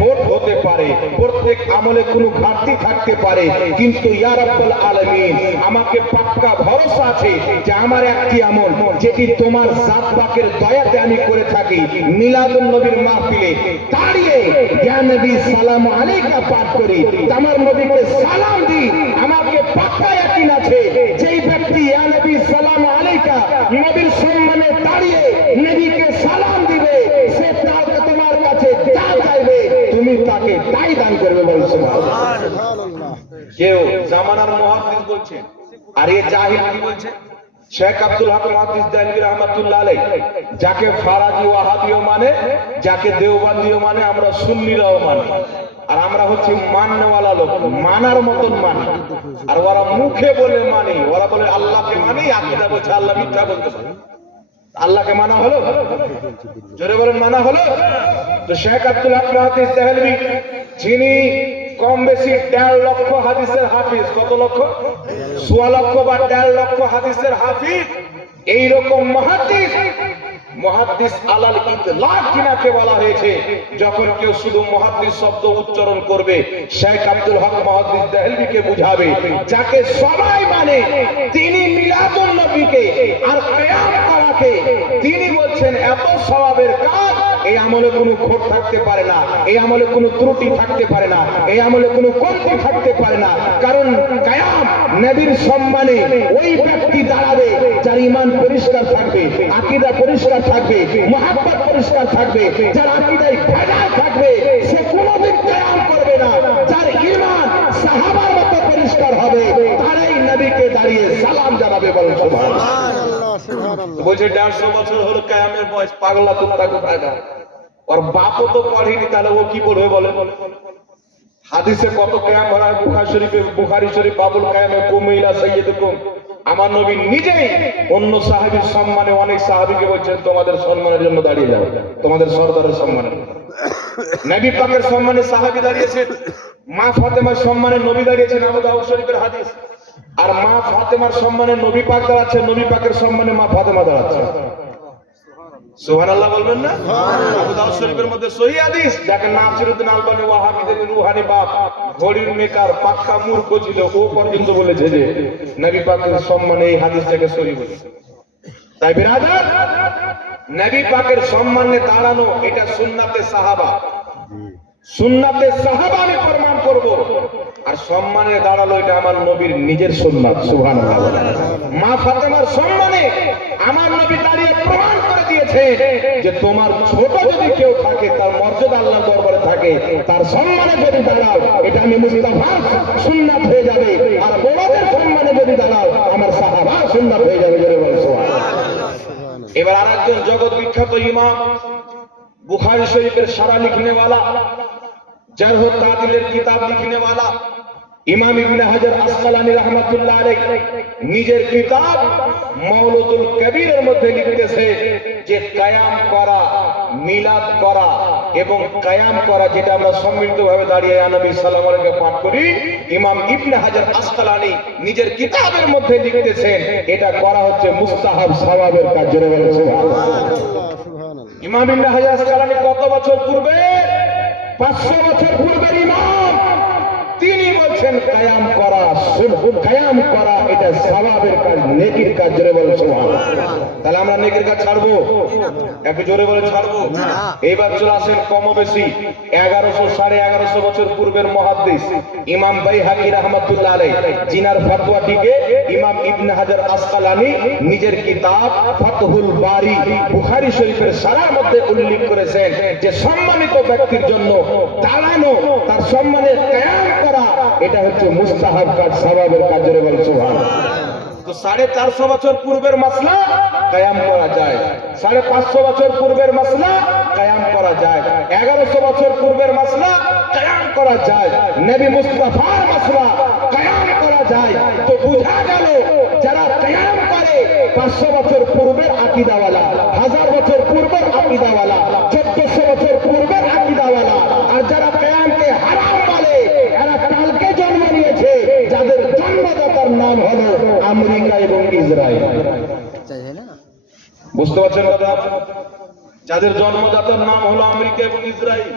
ভোট হতে পারে, প্রত্যেক আমলে কোনো ঘাটতি থাকতে পারে, কিন্তু ইয়া রাব্বুল আলামিন আমাকে পাক্কা ভরসা আছে যে আমার একটি আমল যেটি তোমার জাত পাকের দয়াতে আমি করে থাকি, মিলাদুন নবীর মাহফিলে দাঁড়িয়ে ইয়া নবী সালাম আলাইকা পাঠ করি, আমার নবীকে সালাম দিই, আমাকে পাক্কা ইয়াকিন আছে যেই ব্যক্তি ইয়া নবী সালাম আলাইকা নবীর সম্মানে দাঁড়িয়ে নবীকে সালাম দিবে, সে তাকে তোমার কাছে যা চাইবে তুমি তাকে তাই দান করবে। বলছেন সুবহানাল্লাহ। কেউ জামানার মুহাদ্দিস বলছে, আর এ জাহিল কি বলছে? শেখ আব্দুল হক মুহাদ্দিস দেহলভী রাহমাতুল্লাহ আলাইহি যাকে ফারাজি ওয়াহাবিও মানে, যাকে দেওবন্দিও মানে, আমরা সুন্নিরাও মানে, আর আমরা হচ্ছে মাননেওয়ালা লোক, মানার মতন মানি। আর ওরা মুখে বলে মানি, ওরা বলে আল্লাহকে মানি, আকীদা বলছে আল্লাহ মিথ্যা বলতে পারে। আল্লাহকে মানা হলো? জোরে বলেন মানা হলো? তো শেখ আব্দুল হক মুহাদ্দিস দেহলভী যিনি কম বেশি 1.5 লক্ষ হাদিসের হাফিজ, কত লক্ষ? 1.25 লক্ষ বা 1.5 লক্ষ হাদিসের হাফিজ, এইরকম মুহাদ্দিস, মুহাদ্দিস আলাল ইতলাক কিনাকে বলা হয়েছে। যখন কেউ শুধু মুহাদ্দিস শব্দ উচ্চারণ করবে, শেখ আব্দুল হক মুহাদ্দিস দেহলভীকে বুঝাবে যাকে সবাই মানে, তিনি মিলাদুন নবীকে আর কিয়াম করাকে তিনি বলছেন এত সওয়াবের কাজ, এই আমলে কোনো খোট থাকতে পারে না, এই আমলে কোনো ত্রুটি থাকতে পারে না, এই আমলে কোনো কমতি থাকতে পারে না, কারণ কিয়াম নবীর সম্মানে ওই ব্যক্তি দাঁড়াবে যার ঈমান পরিষ্কার থাকবে, আকীদা পরিষ্কার থাকবে, মুহাব্বত পরিষ্কার থাকবে, যার আকীদায় ভেজাল থাকবে সে কোনোদিন কিয়াম করবে না। যার ঈমান সাহাবার মতো পরিষ্কার হবে তারাই নবীকে দাঁড়িয়ে সালাম জানাবে। বলেন সুবহানাল্লাহ। সুবহানাল্লাহ। বলছে 150 বছর হলো কিয়ামের বয়স, পাগলা কুত্তা কোথায় না, ওর বাপও তো পড়েনি, তাহলে ও কি পড়বে বলে? হাদিসে কত কিয়াম ভরা হয়, বুখারী শরীফে, বুখারী শরীফ বাবুল কিয়ামে কুমিলা সাইয়্যিদুকুম, আমার নবী নিজেই অন্য সাহাবীর সম্মানে অনেক সাহাবীকে বলছেন তোমাদের সম্মানের জন্য দাঁড়িয়ে যাও, তোমাদের সরদারের সম্মানে। নবী পাকের সম্মানে সাহাবী দাঁড়িয়েছেন, মা ফাতেমার সম্মানে নবী দাঁড়িয়েছেন, আবু দাউদ শরীফের হাদিস। আর মা ফাতেমার সম্মানে নবী পাক দাঁড়াচ্ছে, নবী পাকের সম্মানে মা ফাতেমা দাঁড়াচ্ছে। সুবহানাল্লাহ বলবেন না? আবু দাউদ শরীফের মধ্যে সহিহ হাদিস, দেখেন নাসিরউদ্দিন আলবানী ওয়াহাবিদের রুহানি বাপ ঘড়ির মেকার পাক্কা মূর্খ ছিল, ও পর্যন্ত বলেছে যে নবী পাকের সম্মানে এই হাদিসটাকে সহি বলেছে। তাই বিরাদার, নবী পাকের সম্মানে দাঁড়ানো এটা সুন্নাতে সাহাবা, সুন্নাতে সাহাবা আমি প্রমাণ করব। আর সম্মানে দাঁড়ালো এটা আমার নবীর নিজের সুন্নাত। সুবহানাল্লাহ। মা ফাতেমার সম্মানে আমার নবী দাঁড়িয়ে প্রমাণ করে দিয়েছে যে তোমার ছোট যদি কেউ থাকে, তার মর্যাদা আল্লাহর দরবারে থাকে, তার সম্মানে যদি দাঁড়াও এটা আমি মুস্তাফার সুন্নাত হয়ে যাবে। আর বড়দের সম্মানে যদি দাঁড়াও আমার সাহাবার সুন্নাত হয়ে যাবে। জোরে বলো সুবহানাল্লাহ। এবার আরেকজন জগৎ বিখ্যাত ইমাম, বুখারী শরীফের সারা লিখনে वाला, জারহ ও তা'দীলের কিতাব লিখনে वाला ইমাম ইবনে হাজার আসকালানী রাহমাতুল্লাহ আলাইহি নিজের কিতাব মাওলুদুল কবিরের মধ্যে লিখতেছে যে কিয়াম করা, মিলাদ করা এবং কিয়াম করা, যেটা আমরা সম্মিলিতভাবে দাঁড়িয়ে ইয়া নবী সাল্লাল্লাহু আলাইহি ওয়াসাল্লাম পাঠ করি, ইমাম ইবনে হাজার আসকালানী নিজের কিতাবের মধ্যে লিখতেছেন এটা করা হচ্ছে মুস্তাহাব সওয়াবের কাজ। জোরে বলেন সুবহানাল্লাহ। ইমাম ইবনে হাজার আসকালানী কত বছর পূর্বে? 500 বছর পূর্বের ইমাম। তিনি বলছেন কিয়াম করা, কিয়াম করা এটা সওয়াবের কাজ, নেকির কাজ। জোরে বলেন সুবহানাল্লাহ। তাহলে আমরা নেকির কাজ ছাড়বো? একটু জোরে বলে ছাড়বো? এইবার চলে আসেন কম বেশি 1100-1150 বছর পূর্বের মুহাদ্দিস ইমাম বাইহাকী রাহমাতুল্লাহ আলাইহি, জিনার ফতোয়াটিকে ইমাম ইবনে হাজার আসকালানী নিজের কিতাব ফাতহুল বারী বুখারী শরীফের সারার মধ্যে উল্লেখ করেছেন যে সম্মানিত ব্যক্তির জন্য দাঁড়ানো, তার সম্মানে কিয়াম করা এটা হচ্ছে মুস্তাহাব কাজ, সওয়াবের কাজ। জোরে বলেন সুবহানাল্লাহ। তো 450 বছর পূর্বের মাসলা কিয়াম করা যায়, 550 বছর পূর্বের মাসলা কিয়াম করা যায়, 1100 বছর পূর্বের মাসলা কিয়াম করা যায়, নবী মুস্তাফার মাসলা কিয়াম করা যায়। তো বুঝা গেল যারা কিয়াম করে 500 বছর পূর্বের আকীদাওয়ালা, 1000 বছর পূর্বের আকীদাওয়ালা, 1400 বছর পূর্বের আকীদাওয়ালা, আর যারা কিয়ামকে হারাম বলে এরা কালকে জন্ম নিয়েছে, যাদের জন্মদাতার নাম হলো আমেরিকা এবং ইসরায়েল। বুঝতে পারছেন কথা? যাদের জন্মদাতার নাম হলো আমেরিকা এবং ইসরায়েল,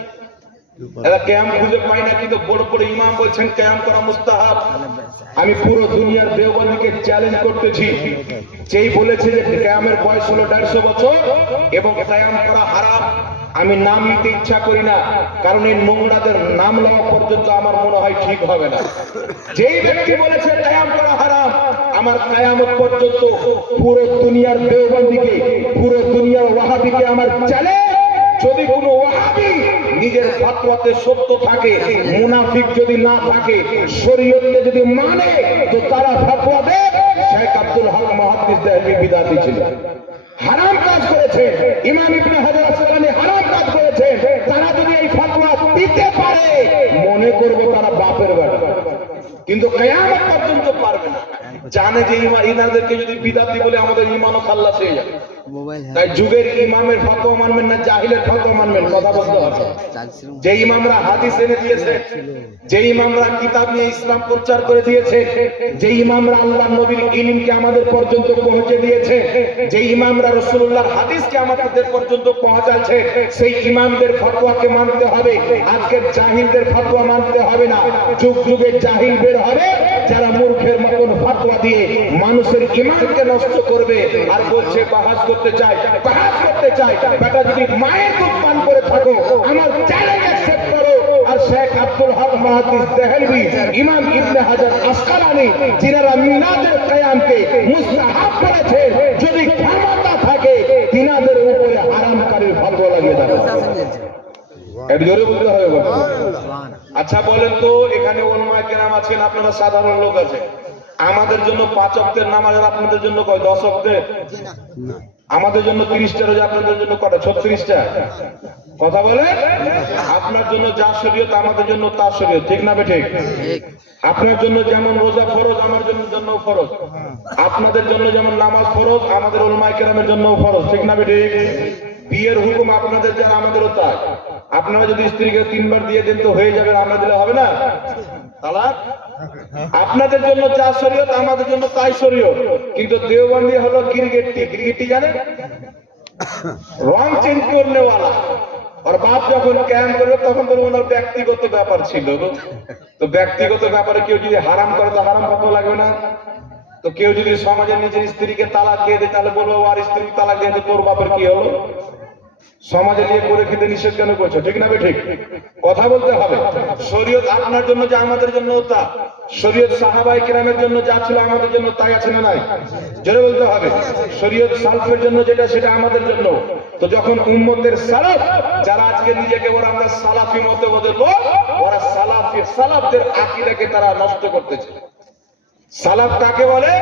এরা কিয়াম খুঁজে পায় না, কিন্তু বড় বড় ইমাম বলছেন কিয়াম করা মুস্তাহাব। আমি পুরো দুনিয়ার দেওবন্দীকে চ্যালেঞ্জ করতেছি, যেই বলেছে যে কিয়ামের বয়স হলো 150 বছর এবং কিয়াম করা হারাম, আমি নাম নিতে ইচ্ছা করি না, কারণ এই নোংরাদের নাম লওয়া পর্যন্ত আমার মনে হয় ঠিক হবে না। যেই ব্যক্তি বলেছে কিয়াম করা হারাম, আমার কিয়ামত পর্যন্ত পুরো দুনিয়ার দেওবন্দীকে, পুরো দুনিয়ার ওয়াহাবিকে আমার চ্যালেঞ্জ, যদি কোনো ওয়াহাবি নিজের ফতোয়াতে সত্য থাকে, মুনাফিক যদি না থাকে, শরীয়তকে যদি মানে, তো তারা ফতোয়া দেয় শেখ আব্দুল হক মুহাদ্দিস দেহলভী বিদআতি ছিল, হারাম কাজ করেছে। ইমাম ইবনে হাজার আসকালানী হারাম কাজ করেছে। তারা যদি এই ফতোয়া দিতে পারে, মনে করবো তারা বাপের বাড়ি, কিন্তু কিয়ামত পর্যন্ত পারবে না। জানে যে ইনাদেরকে যদি বিদআতি বলে আমাদের ঈমানও খাল্লাস হয়ে যাবে। তাই যুগের ইমামের ফতোয়া মানবেন না জাহিলের ফতোয়া মানবেন, কথা বলতে হবে। যে ইমামরা হাদিস এনে দিয়েছে, যে ইমামরা কিতাব নিয়ে ইসলাম প্রচার করে দিয়েছে, যে ইমামরা আল্লাহর নবীর ইলমকে আমাদের পর্যন্ত পৌঁছে দিয়েছে, যে ইমামরা রাসূলুল্লাহর হাদিসকে আমাদের পর্যন্ত পৌঁছাচ্ছে, সেই ইমামদের ফতোয়াকে মানতে হবে। আজকের জাহিলদের ফতোয়া মানতে হবে না। যুগ যুগের জাহিল বের হবে, যারা মূর্খের মতন ফতোয়া দিয়ে মানুষের ঈমানকে নষ্ট করবে আর বলছে বাহাস করতে চাই, বাহাস করতে চাই। বেটা যদি মায়ের দুধ পান করে থাকো, আমার চ্যালেঞ্জ অ্যাকসেপ্ট করো। আর শেখ আব্দুল হক মুহাদ্দিস দেহলভী, ইমাম ইবনে হাজার আসকালানী, যিনারা মিলাদের কিয়ামকে মুস্তাহাব করেছে, যদি ক্ষমতা থাকে তিনাদের উপরে হারামকারীর ফতোয়া লাগিয়ে দেবে। একটু জোরে বলতে হবে। আচ্ছা বলেন তো, এখানে ওলামায়ে কেরাম আছেন, আপনারা সাধারণ লোক আছেন, আমাদের জন্য 5 ওয়াক্তের নামাজ আর আপনাদের জন্য কয় 10 ওয়াক্তের? আমাদের জন্য 30টা রোজা, আপনাদের জন্য কটা? 36টা। কথা বলে, আপনার জন্য যা শরীয়ত আমাদের জন্য তা শরীয়ত, ঠিক না বেঠিক? আপনার জন্য যেমন রোজা ফরজ, আমার জন্য ফরজ। আপনাদের জন্য যেমন নামাজ ফরজ, আমাদের উলামায়ে কেরামের জন্য ফরজ, ঠিক না বেঠিক? বিয়ের হুকুম আপনাদের যারা আমাদেরও তাই। আপনারা যদি স্ত্রীকে 3 বার দিয়ে দেন তো হয়ে যাবে, আমরা দিলে হবে না তালাক? আপনাদের জন্য যা শরীয়ত আমাদের জন্য তাই শরীয়ত। কিন্তু দেওবন্দি হলো ক্রিকেটটি জানেন, রং চেঞ্জ করনে वाला। আর বাপ যখন ক্যাম্প করবে তখন তো ওনার ব্যক্তিগত ব্যাপার ছিল। তো ব্যক্তিগত ব্যাপারে কেউ যদি হারাম করে তো হারাম ফতোয়া লাগবে না? তো কেউ যদি সমাজের নিজের স্ত্রীকে তালাক দিয়ে দেয় তাহলে বলবো আর স্ত্রীকে তালাক দিয়ে দেয়, তোর বাপের কি হলো? সমাজে নিয়ে করে খেতে নিষেধ কেন করছো? ঠিক না ঠিক? কথা বলতে হবে। শরীয়ত আপনার জন্য যা আমাদের জন্য তা, শরীয়ত সাহাবায়ে কেরামের জন্য যা ছিল আমাদের জন্য তাই আছে না নাই? জোরে বলতে হবে। শরীয়ত সালফের জন্য যেটা সেটা আমাদের জন্য। তো যখন উম্মতের সালাফ যারা আজকে নিজেকে ওরা আমরা সালাফি মতে বলে লোক, ওরা সালাফদের আকীদাকে তারা নষ্ট করতেছে। সালাফ কাকে বলে?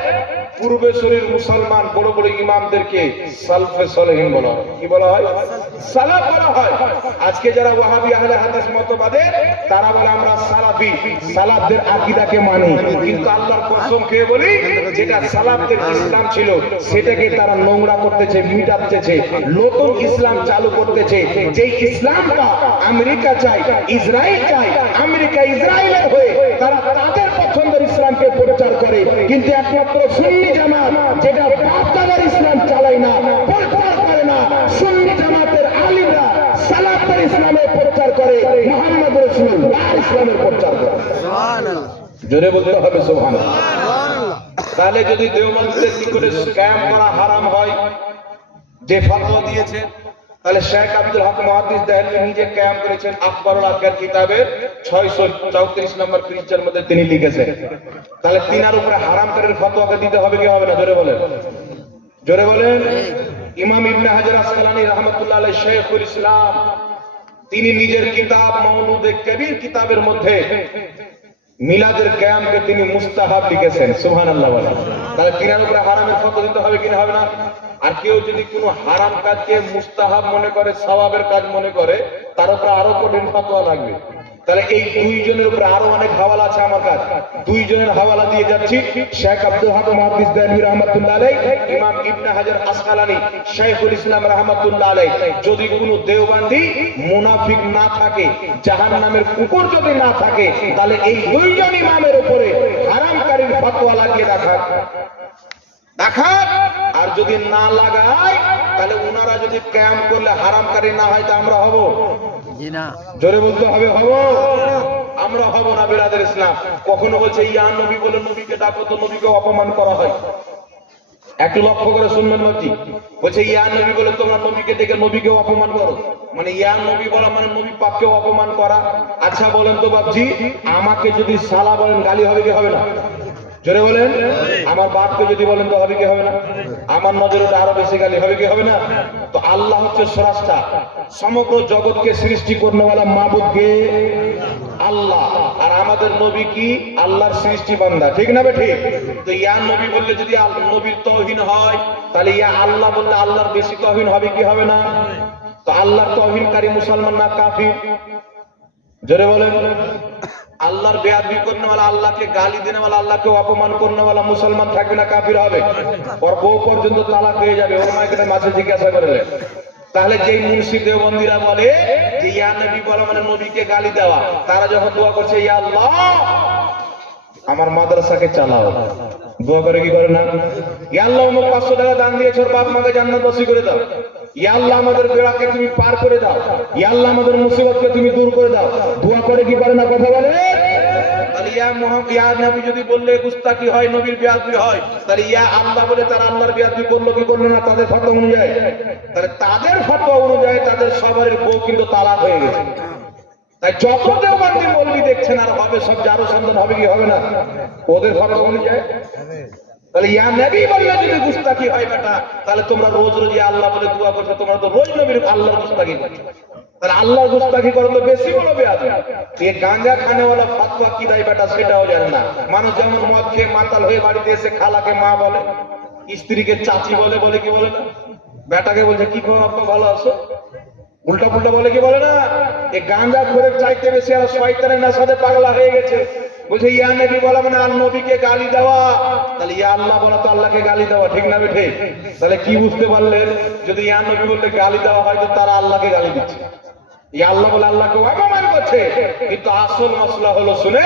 পূর্বে শরীর মুসলমান বড় বড় ইমামদেরকে সালফে সালেহিন বলা হয়। কি বলা হয়? সালাফ বলা হয়। আজকে যারা ওয়াহাবি আহলে হাদিস মতবাদে তারা বলে আমরা সালাফি, সালাফদের আকীদাকে মানি। কিন্তু আল্লাহর কসম খেয়ে বলি, যেটা সালাফদের ইসলাম ছিল সেটাকে তারা নোংরা করতেছে, মিটাতেছে, নতুন ইসলাম চালু করতেছে। যেই ইসলামটা আমেরিকা চাই, ইসরায়েল চাই, আমেরিকা ইসরায়েলের হয়ে তারা তাদের পছন্দের ইসলামকে প্রচার করে। কিন্তু একমাত্র সুন্নি জামাত যেটা বাপ-দাদার ইসলাম চালায় না, প্রচার করে না, সুন্নি জামাতের আলিমরা সালাফের ইসলামের প্রচার করে, মুহাম্মদ রাসূলুল্লাহ ইসলামের প্রচার করে। সুবহানাল্লাহ, জোরে বলতে হবে সুবহানাল্লাহ। তাহলে যদি দেওবন্দের কি করে ক্যাম্প করা হারাম হয়, যে ফতোয়া দিয়েছে, তাহলে শেখ আব্দুল হক মুহাদ্দিস দেহলভী নিজে ক্যাম্প করেছেন আকবরুল আকবর কিতাবের 634 নম্বর পৃষ্ঠার মধ্যে তিনি লিখেছেন। তাহলে তিনার উপরে হারামকারীর ফতোয়াকে দিতে হবে কি হবে না? জোরে বলেন, জোরে বলেন। ইমাম ইবনে হাজার আসকালানী রাহমাতুল্লাহ আলাইহি শাইখুল ইসলাম তিনি নিজের কিতাব মাউলুদে কবির কিতাবের মধ্যে মিলাদের ক্যাম্পকে তিনি মুস্তাহাব লিখেছেন। সুবহানাল্লাহ বলেন। তাহলে তিনার উপরে হারামের ফতোয়া দিতে হবে কি হবে না? আর কেউ যদি কোনো হারাম কাজকে মুস্তাহাব মনে করে, সওয়াবের কাজ মনে করে, তার উপরে আরো কঠিন ফতোয়া লাগবে। তাহলে এই দুইজনের উপরে আরো অনেক হাওয়ালা আছে আমার কাছে, দুইজনের হাওয়ালা দিয়ে যাচ্ছি। শেখ আব্দুল হক মুহাদ্দিস দেহলভী রাহমাতুল্লাহ আলাইহি, ইমাম ইবনে হাজার আসকালানী শাইখুল ইসলাম রাহমাতুল্লাহ আলাইহি, যদি কোনো দেওবন্দি মুনাফিক না থাকে, জাহান্নামের কুকুর যদি না থাকে, তাহলে এই দুইজন ইমামের উপরে হারামকারীর ফতোয়া লাগিয়ে রাখা। আর যদি না লাগায় তাহলে ওনারা যদি ক্যাম্প করলে হারামকারী না হয় তা আমরা হব? জোরে বলতে হবে, হব? আমরা হব না। বিরাদের ইসলাম কখনো বলছে ইয়া নবী বলে নবীকে ডাকো তো নবীকে অপমান করা হয়। একটু লক্ষ্য করে শুনবেন বাকি, বলছে ইয়া নবী বলে তোমরা নবীকে ডেকে নবীকে অপমান করো, মানে ইয়া নবী বলা মানে নবী পাককে অপমান করা। আচ্ছা বলেন তো বাপজি, আমাকে যদি সালা বলেন গালি হবে কি হবে না? জোরে বলেন। আমার বাপকে যদি বলেন তো হবে কি হবে না? আমার নজরে আরো বেশি গালি হবে কি হবে না? তো আল্লাহ হচ্ছে স্রষ্টা, সমগ্র জগৎকে সৃষ্টি করনেওয়ালা মাবুদ কে? আল্লাহ। আর আমাদের নবী কি? আল্লাহর সৃষ্টি বান্দা, ঠিক না ঠিক? তো ইয়া নবী বললে যদি নবীর তৌহিন হয়, তাহলে ইয়া আল্লাহ বললে আল্লাহর বেশি তৌহিন হবে কি হবে না? তো আল্লাহর তৌহিনকারী মুসলমান না কাফির? জোরে বলেন। আল্লাহর বেয়াদবি করনেওয়ালা, আল্লাহকে গালি দেনেওয়ালা, আল্লাহকে অপমান করনেওয়ালা মুসলমান থাকবে না কাফির হবে? ওর বউ পর্যন্ত তালাক হয়ে যাবে। ওর মাকে মাঝে জিজ্ঞাসা করবে। তাহলে যেই মুন্সি দেওবন্দিরা বলে যে ইয়া নবী বলা মানে নবীকে গালি দেওয়া, তারা যখন দোয়া করছে ইয়া আল্লাহ আমার মাদ্রাসাকে চালাও, দোয়া করে কি করে না? ইয়া আল্লাহ অমুক 500 টাকা দান দিয়েছো, ওর বাপ মাকে জান্নাত নসিব করে দাও। ইয়া আল্লাহ আমাদের বেড়াকে তুমি পার করে দাও। ইয়া আল্লাহ আমাদের মুসিবতকে তুমি দূর করে দাও। দোয়া করে কি করে না? কথা বলে। তাহলে ইয়া মুহাম্মদ, ইয়া নবী যদি বললে গুস্তাখি হয়, নবীর বেয়াদবি হয়, তাহলে ইয়া আল্লাহ বলে তারা আল্লাহর বেয়াদবি করলো কি করলো না? তাদের ফতোয়া অনুযায়ী, তাহলে তাদের ফতোয়া অনুযায়ী তাদের সবার বউ কিন্তু তালাক হয়ে গেছে। তাই যত দেওবন্দি মৌলবি দেখছেন আর হবে সব জারো সন্তান হবে কি হবে না? ওদের ফতোয়া অনুযায়ী। তাহলে ইয়া নবী বললে যদি গুস্তাখি হয় বেটা, তাহলে তোমরা রোজ রোজ ইয়া আল্লাহ বলে দোয়া করছো, তোমরা তো রোজ নবীর আল্লাহর গুস্তাখি করছো। তাহলে আল্লাহর গুস্তাখি করো তো বেশি বড় বেয়াদবি। এই গাঁজা খানেওয়ালা ফতোয়া কি দেয় বেটা সেটাও জানে না। মানুষ যেমন মদ খেয়ে মাতাল হয়ে বাড়িতে এসে খালাকে মা বলে, স্ত্রীকে চাচি বলে, বলে কি বলে না? বেটাকে বলছে কি খবর আব্বা ভালো আছো, উল্টা পুল্টা বলে কি বলে না? এই গাঁজা ঘুরে চাইতে বেশি আর শয়তানের নেশাতে পাগলা হয়ে গেছে। বলছে ইয়া নবী বলা মানে আর নবীকে গালি দেওয়া, তাহলে ইয়া আল্লাহ বলা তো আল্লাহকে গালি দেওয়া, ঠিক না বেঠে? তাহলে কি বুঝতে পারলেন? যদি ইয়া নবী বলতে গালি দেওয়া হয় তো তারা আল্লাহকে গালি দিচ্ছে, ইয়া আল্লাহ বলে আল্লাহকে অপমান করছে। কিন্তু আসল মসলা হলো শুনে,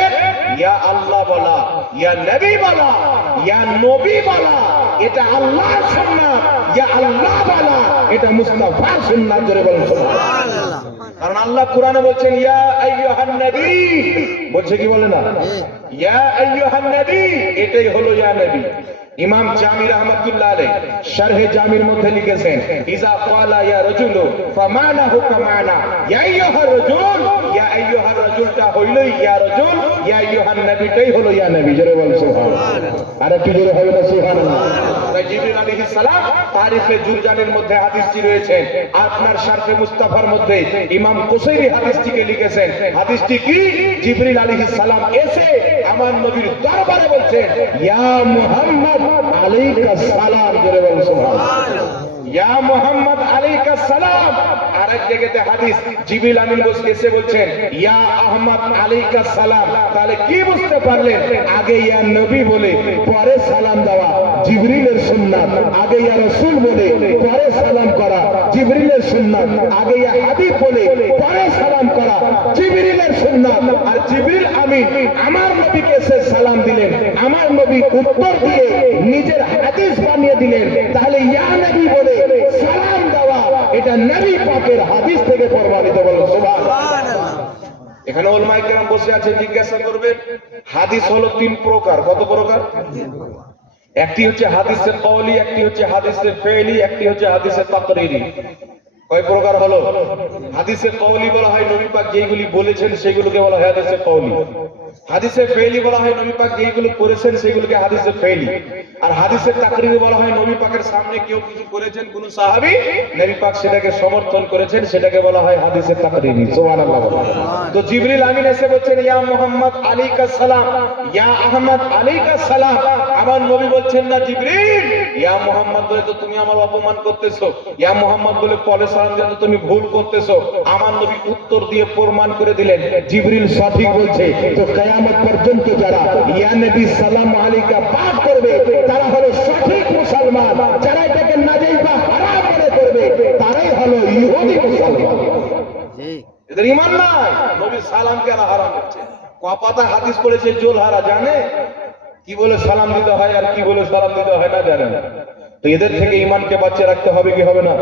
ইয়া আল্লাহ বলা, ইয়া নবী বলা, ইয়া নবী বলা এটা আল্লাহর সুন্নাত, ইয়া আল্লাহ বলা এটা মুস্তাফার সুন্নাত। জোরে বলেন সুবহানাল্লাহ। কারণ আল্লাহ কোরআনে বলছেন ইয়া আইয়ুহান নবী, বলছে কি বলে না ইয়া আইয়ুহান নবী, এটাই হলো ইয়া নবী। ইমাম জামি রাহমাতুল্লাহ আলাইহি শারহে জামির মধ্যে লিখেছেন ইজা ক্বালা ইয়া রাজুলু ফামানাহু কামানা ইয়া আইয়ুহার রাজুল, ইয়া আইয়ুহার রাজুলটা হইল ইয়া রাজুল, ইয়া আইয়ুহান নবীটাই হলো ইয়া নবী। জোরে বল সুবহানাল্লাহ। আর একটু জোরে হবে না সুবহানাল্লাহ। তাই জিবরিল আলাইহিস সালাম তারিফে জুরজানের মধ্যে হাদিসটি রয়েছে, আপনার শারহে মুস্তাফার মধ্যে ইমাম কুসাইরি হাদিসটিকে লিখেছেন। হাদিসটি কি? জিবরিল আলাইহিস সালাম এসে আমার নবীর দরবারে বলছেন ইয়া মুহাম্মদ আলাইকা সালাম। জোরে বল সুবহানাল্লাহ। ইয়া মুহাম্মদ আলাইকা সালাম। আরেক জায়গাতে হাদিস জিবরিল আমিন এসে বলছেন ইয়া আহমদ আলাইকা সালাম। তাহলে কি বুঝতে পারলেন? আগে ইয়া নবী বলে পরে সালাম দেওয়া জিবরিলের সুন্নাত, আগে ইয়া রাসূল বলে পরে সালাম করা জিবরিলের সুন্নাত, আগে ইয়া হাবিব বলে পরে সালাম করা জিবরিলের সুন্নাত। আর জিবরিল আমিন আমার নবীকে এসে সালাম দিলেন, আমার নবী উত্তর দিয়ে নিজের হাদিস বানিয়ে দিলেন। তাহলে ইয়া নবী বলে সালাম দেওয়া এটা নবী পাকের হাদিস থেকে প্রমাণিত। বলো সুবহানাল্লাহ। এখানে উলামায়ে কেরাম বসে আছেন, জিজ্ঞাসা করবেন হাদিস হলো তিন প্রকার। কত প্রকার? একটি হচ্ছে হাদিসে কওলি, একটি হচ্ছে হাদিসে ফেইলি, একটি হচ্ছে হাদিসে তাকরীরি। কয় প্রকার হলো? হাদিসে কওলি বলা হয় নবী পাক যেগুলি বলেছেন সেগুলোকে বলা হয় হাদিসে কওলি। হাদিসে ফেইলি বলা হয় নবী পাক যেগুলো করেছেন সেগুলোকে হাদিসে ফেইলি। আর হাদিসে তাকরীরি বলা হয় নবী পাকের সামনে কেউ কিছু করেছেন, কোন সাহাবী নবী পাক সেটাকে সমর্থন করেছেন, সেটাকে বলা হয় হাদিসে তাকরীরি। সুবহানাল্লাহ। তো জিবরিল আমিন এসে বলছেন ইয়া মুহাম্মদ আলাইকা সালাম, ইয়া আহমদ আলাইকা সালাম। আমার নবী বলছেন না জিবরিল ইয়া মুহাম্মদ বলে তো তুমি আমার অপমান করতেছো, ইয়া মুহাম্মদ বলে পরে সালাম দিলে তুমি ভুল করতেছো। আমার নবী উত্তর দিয়ে প্রমাণ করে দিলেন জিবরিল সঠিক বলছে। তো কিয়ামত পর্যন্ত যারা ইয়া নবী সালাম আলাইকা পাঠ করবে তারা হলো সঠিক মুসলমান, যারা এটাকে নাজায়েজ বা হারাম মনে করবে তারাই হলো ইহুদি মুসলমান। এদের ঈমান নাই, নবী সালাম কেন হারাম করছে? কপাতা হাদিস পড়েছে জোলহারা জানে কি বলে সালাম দিতে হয় আর কি বলে সালাম দিতে হয় না জানে না। তো এদের থেকে ঈমানকে বাঁচিয়ে রাখতে হবে কি হবে না?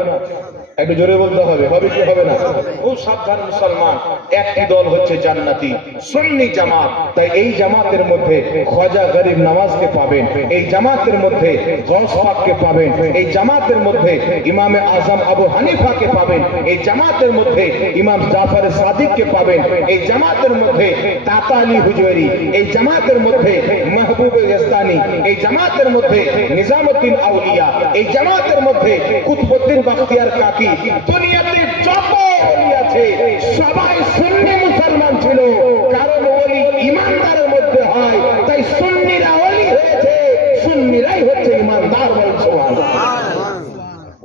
একটু জোরে বলতে হবে, হবে কি হবে না? খুব সাবধান মুসলমান। একটি দল হচ্ছে জান্নাতি সুন্নি জামাত। তাই এই জামাতের মধ্যে খাজা গরিব নওয়াজকে পাবেন, এই জামাতের মধ্যে গৌস পাককে পাবেন, এই জামাতের মধ্যে ইমামে আজম আবু হানিফাকে পাবেন, এই জামাতের মধ্যে ইমাম জাফর সাদিককে পাবেন, এই জামাতের মধ্যে তাতা আলী হুজুরি, এই জামাতের মধ্যে মাহবুব ইস্তানি, এই জামাতের মধ্যে নিজামউদ্দিন আউলিয়া, এই জামাতের মধ্যে কুতুবউদ্দিন বখতিয়ার কাকি। দুনিয়াতে যত ওলি আছে সবাই সুন্নি মুসলমান ছিল, কারণ ওলি ইমানদারের মধ্যে হয়, তাই সুন্নিরা ওলি হয়েছে, সুন্নিরাই হচ্ছে ইমানদার। বলেন সুবহানাল্লাহ।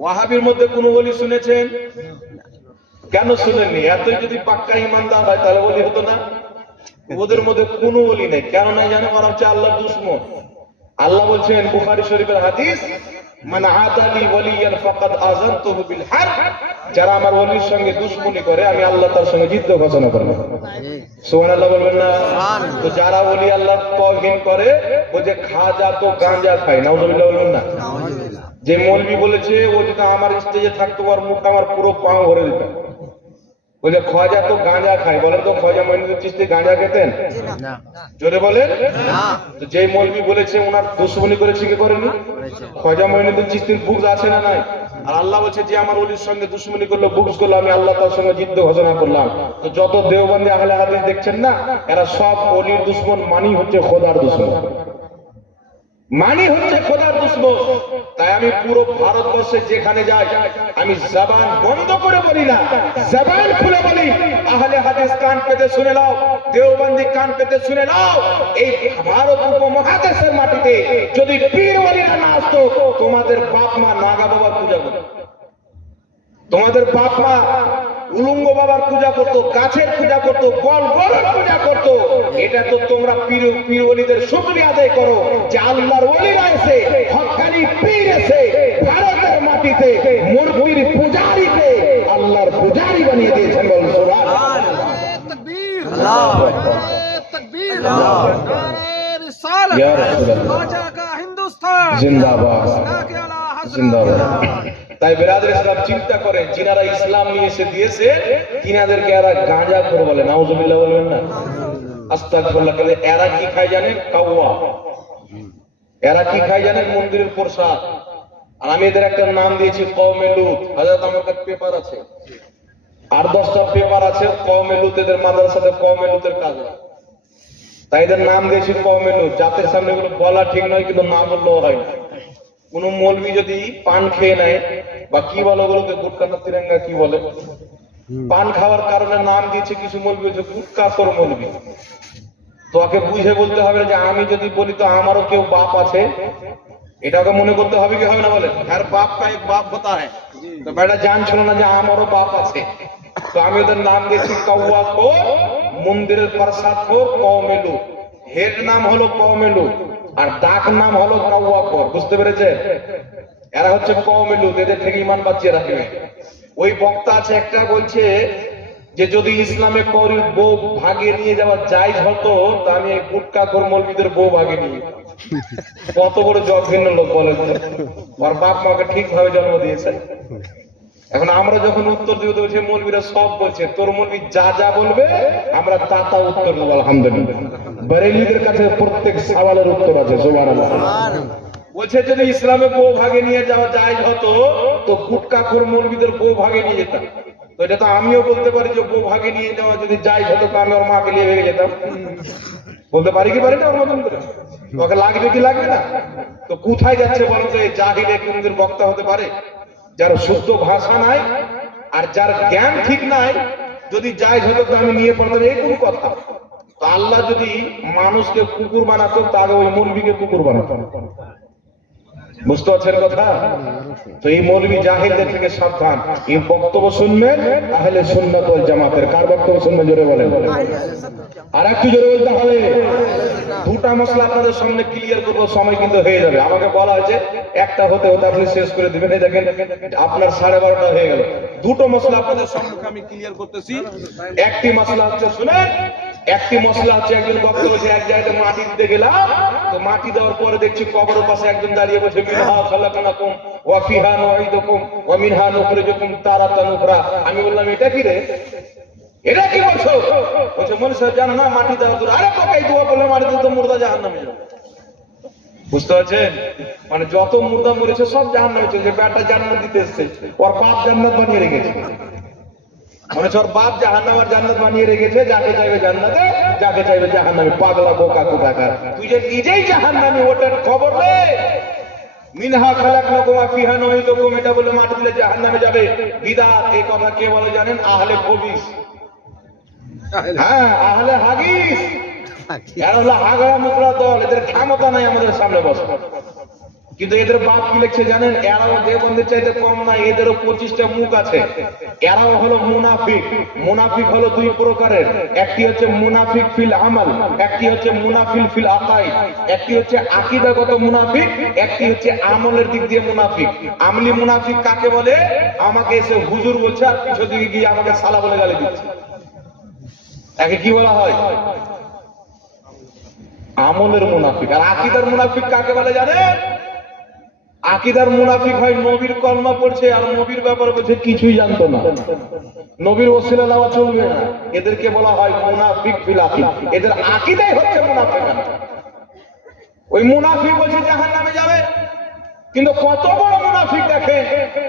ওয়াহাবির মধ্যে কোন ওলি শুনেছেন? কেন শুনেননি? এতই যদি পাক্কা ইমানদার হয় তাহলে ওলি হতো না? ওদের মধ্যে কোনো ওলি নেই। কেন নাই জানো? ওরা হচ্ছে আল্লাহর দুশমন। আল্লাহ বলছেন বুখারী শরীফের হাদিস মান আদালি ওয়ালিয়ান ফাকাদ আযানতুহু বিল হারব, যারা আমার ওলির সঙ্গে দুশমনি করে আমি আল্লাহ তার সঙ্গে যুদ্ধ ঘোষণা করব। সুবহানাল্লাহ বলবেন না? তো যারা ওলি আল্লাহ তাওহীদ করে ও যে খাজা তো গাঁজা খায়, নাউজুবিল্লাহ বলবেন না? যে মৌলবি বলেছে ও যদি আমার স্টেজে থাকতো আর মুখ আমার পুরো পাও ভরে দিত। বলে খাজা তো গাঁজা খায়, বলেন তো খাজা মঈনুদ্দিন চিশতি গাঁজা খেতেন? না। জোরে বলেন না। তো যে মৌলবি বলেছে ওনার দুশমনি করেছে কি করেনি? খাজা মঈনুদ্দিন চিশতির বুগজ আছে না নাই? আর আল্লাহ বলছে যে আমার ওলির সঙ্গে দুশমনি করলো, বুগজ করলো, আমি আল্লাহ তার সঙ্গে যুদ্ধ ঘোষণা করলাম। তো যত দেওবন্দি আহলে হাদিস দেখছেন না, এরা সব ওলির দুশমন, মানি হচ্ছে খোদার দুশমন, মানি হচ্ছে খোদার দুশমন। তাই আমি পুরো ভারতবর্ষে যেখানে যাই আমি জবান বন্ধ করে বলি না, জবান খুলে বলি আহলে হাদিস কান পেতে শুনে নাও, দেওবন্দি কান পেতে শুনে নাও। এই ভারত উপমহাদেশের মাটিতে যদি পীর ওলিরা না আসতো, তোমাদের বাপ মা নাগা বাবার পূজা করত, তোমাদের বাপ মা উলঙ্গ বাবার পূজা করতো, গাছের পূজা করতো, গলের পূজা করতো। এটা তো তোমরা পীর ওলিদের শুকরিয়া আদায় করো যে আল্লাহর ওলিরা এসে, হক্কানি পীর এসে ভারতের মাটিতে মূর্তির পূজারীকে আল্লাহর পূজারী বানিয়ে দিয়েছেন। বলুন সুবহানাল্লাহ। তাকবীর, আল্লাহু আকবার, তাকবীর, আল্লাহু আকবার। ইয়া রাসূলুল্লাহ, খাজা কা হিন্দুস্তান জিন্দাবাদ, জিন্দাবাদ। তাই বেরাদের ইসলাম চিন্তা করে যিনারা ইসলাম নিয়ে এসে দিয়েছে তিনাদেরকে এরা গাঁজা করে বলে, নাউজুবিল্লাহ বলবেন না, আস্তাগফিরুল্লাহ। এরা কি খায় জানেন? কাওয়া। এরা কি খায় জানেন? মন্দিরের প্রসাদ। আর আমি এদের একটা নাম দিয়েছি কওমে লূত। হাজার আমার কাছে পেপার আছে, আর 10টা পেপার আছে কওমে লূত। এদের মাদ্রাসাতে কওমে লূতের কাজ হয়, তাই এদের নাম দিয়েছি কওমে লূত। জাতের সামনে এগুলো বলা ঠিক নয়, কিন্তু না বললেও হয় না। কোন মৌলবি যদি পান খেয়ে নেয় বা কি বলে ওগুলোকে, গুটকা না তিরঙ্গা কি বলে, পান খাওয়ার কারণে নাম দিয়েছে কিছু মৌলবি যে গুটকাখোর মৌলবি। তো ওকে বুঝে বলতে হবে যে আমি যদি বলি তো আমারও কেউ বাপ আছে, এটাকে মনে করতে হবে কি হবে না? বলে হ্যাঁ, বাপ কা এক বাপ হতা হ্যাঁ। তো বেটা জানছিল না যে আমারও বাপ আছে। তো আমি ওদের নাম দিয়েছি কাওয়াখোর, মন্দিরের প্রসাদখোর, কওমে লূত। হেড নাম হলো কওমে লূত আর ডাক নাম হলো কাওয়াখোর। বুঝতে পেরেছে? এরা হচ্ছে কওমে লূত, এদের থেকে ঈমান বাঁচিয়ে রাখবে। ওই বক্তা আছে একটা, বলছে যে যদি ইসলামে কৌরির বউ ভাগে নিয়ে যাওয়া জায়েজ হতো তা আমি এই গুটকাখোর মৌলবীদের বউ ভাগে নিয়ে যেতাম। কত বড় জঘন্য লোক বলেন তো। ওর বাপ মাকে ঠিক ভাবে জন্ম দিয়েছে। এখন আমরা যখন উত্তর দিব, সে মৌলবীরা সব বলছে তোর মৌলবী যা যা বলবে আমরা তা তা উত্তর দেবো। আলহামদুলিল্লাহ, বেরেলিদের কাছে প্রত্যেক সওয়ালের উত্তর আছে। সুবহানাল্লাহ। বলছে যদি ইসলামে বউ ভাগে নিয়ে যাওয়া জায়েজ হতো তো গুটকাখোর মৌলবীদের বউ ভাগে নিয়ে যেতাম। তো এটা তো আমিও বলতে পারি যে বউ ভাগে নিয়ে যাওয়া যদি জায়েজ হতো তো আমি ওর মাকে নিয়ে ভেগে যেতাম। বলতে পারি কি পারি না? ওর মতন করে ওকে লাগবে কি লাগবে না? তো কোথায় যাচ্ছে বলো তো? এই জাহিল কোনদের বক্তা হতে পারে যার শুদ্ধ ভাষা নাই আর যার জ্ঞান ঠিক নাই। যদি জায়েজ হতো তো আমি নিয়ে পড়তাম, এই কোন কথা? তো আল্লাহ যদি মানুষকে কুকুর বানাতো তাহলে ওই মৌলবীকে কুকুর বানাতো। বুঝতে পারছেন কথা? তো এই মৌলবী জাহিলদের থেকে সাবধান। এই বক্তব্য শুনবেন আহলে সুন্নাত ওয়াল জামাতের। কার বক্তব্য শুনবেন জোরে বলেন? আর একটু জোরে বলতে হবে। দুটা মশলা আপনাদের সামনে ক্লিয়ার করবো, সময় কিন্তু হয়ে যাবে। আমাকে বলা হয়েছে একটা হতে হতে আপনি শেষ করে দিবেন। এই দেখেন আপনার 12:30 হয়ে গেল। দুটো মশলা আপনাদের সম্মুখে আমি ক্লিয়ার করতেছি। একটি মশলা হচ্ছে, শুনেন, একটি মশলা হচ্ছে একজন বক্তা বলছে এক জায়গাতে মাটি দিতে গেলাম, তো মাটি দেওয়ার পরে দেখছি কবরের পাশে একজন দাঁড়িয়ে বলছে মিনহা খালাকনাকুম ওয়া ফিহা নুঈদুকুম ওয়া মিনহা নুখরিজুকুম তারাতান উখরা। আমি বললাম এটা কি রে? এটা কি বলছো? বলছে মনে স্যার জানো না মাটি দেওয়ার দূর। আরে তোকে এই দোয়া করলে মাটি দিতে মুর্দা জাহান্নামে যাবে। বুঝতে পারছেন? মানে যত মুর্দা মরেছে সব জাহান্নামে চলে যাবে। বেটা জান্নাত দিতে এসেছে, ওর বাপ জান্নাত বানিয়ে রেখেছে। মানে ওর বাপ জাহান্নাম আর জান্নাত বানিয়ে রেখেছে। যাকে চাইবে জান্নাতে, যাকে চাইবে জাহান্নামে। পাগলা বোকা কোথাকার। তুই যে নিজেই জাহান্নামী, ওটার খবর নে। মিনহা খালাকনাকুম ওয়া ফিহা নুঈদুকুম, এটা বলে মাটি দিলে জাহান্নামে যাবে। বিদআত। এই কথা কে বলে জানেন? আহলে কবিস। হ্যাঁ, আহলে হাদিস। এরা হলো হাগড়া মুকড়া দল। এদের ক্ষমতা নাই আমাদের সামনে বসে। কিন্তু এদের বাপ কি লিখছে জানেন? এরাও দেবন্দের চাইতে কম না, এদেরও 25টা মুখ আছে। এরাও হলো মুনাফিক। মুনাফিক হলো দুই প্রকারের। একটি হচ্ছে মুনাফিক ফিল আমাল, একটি হচ্ছে মুনাফিক ফিল আকাইদ। একটি হচ্ছে আকীদাগত মুনাফিক, একটি হচ্ছে আমলের দিক দিয়ে মুনাফিক। আমলি মুনাফিক কাকে বলে? আমাকে এসে হুজুর বলছে আর পিছন দিকে গিয়ে আমাকে সালা বলে গালি দিচ্ছে। একে কি বলা হয়? আমলের মুনাফিক। আর আকীদার মুনাফিক কাকে বলে জানেন? আকীদার মুনাফিক হয় নবীর কলমা পড়ছে আর নবীর ব্যাপারে বলছে কিছুই জানতো না, নবীর ওসিলা নেওয়া চলবে না। এদেরকে বলা হয় মুনাফিক ফিল আকীদা। এদের আকীদাই হচ্ছে মুনাফিকানা। ওই মুনাফিক বলছে জাহান্নামে যাবে, কিন্তু কত বড় মুনাফিক দেখেন।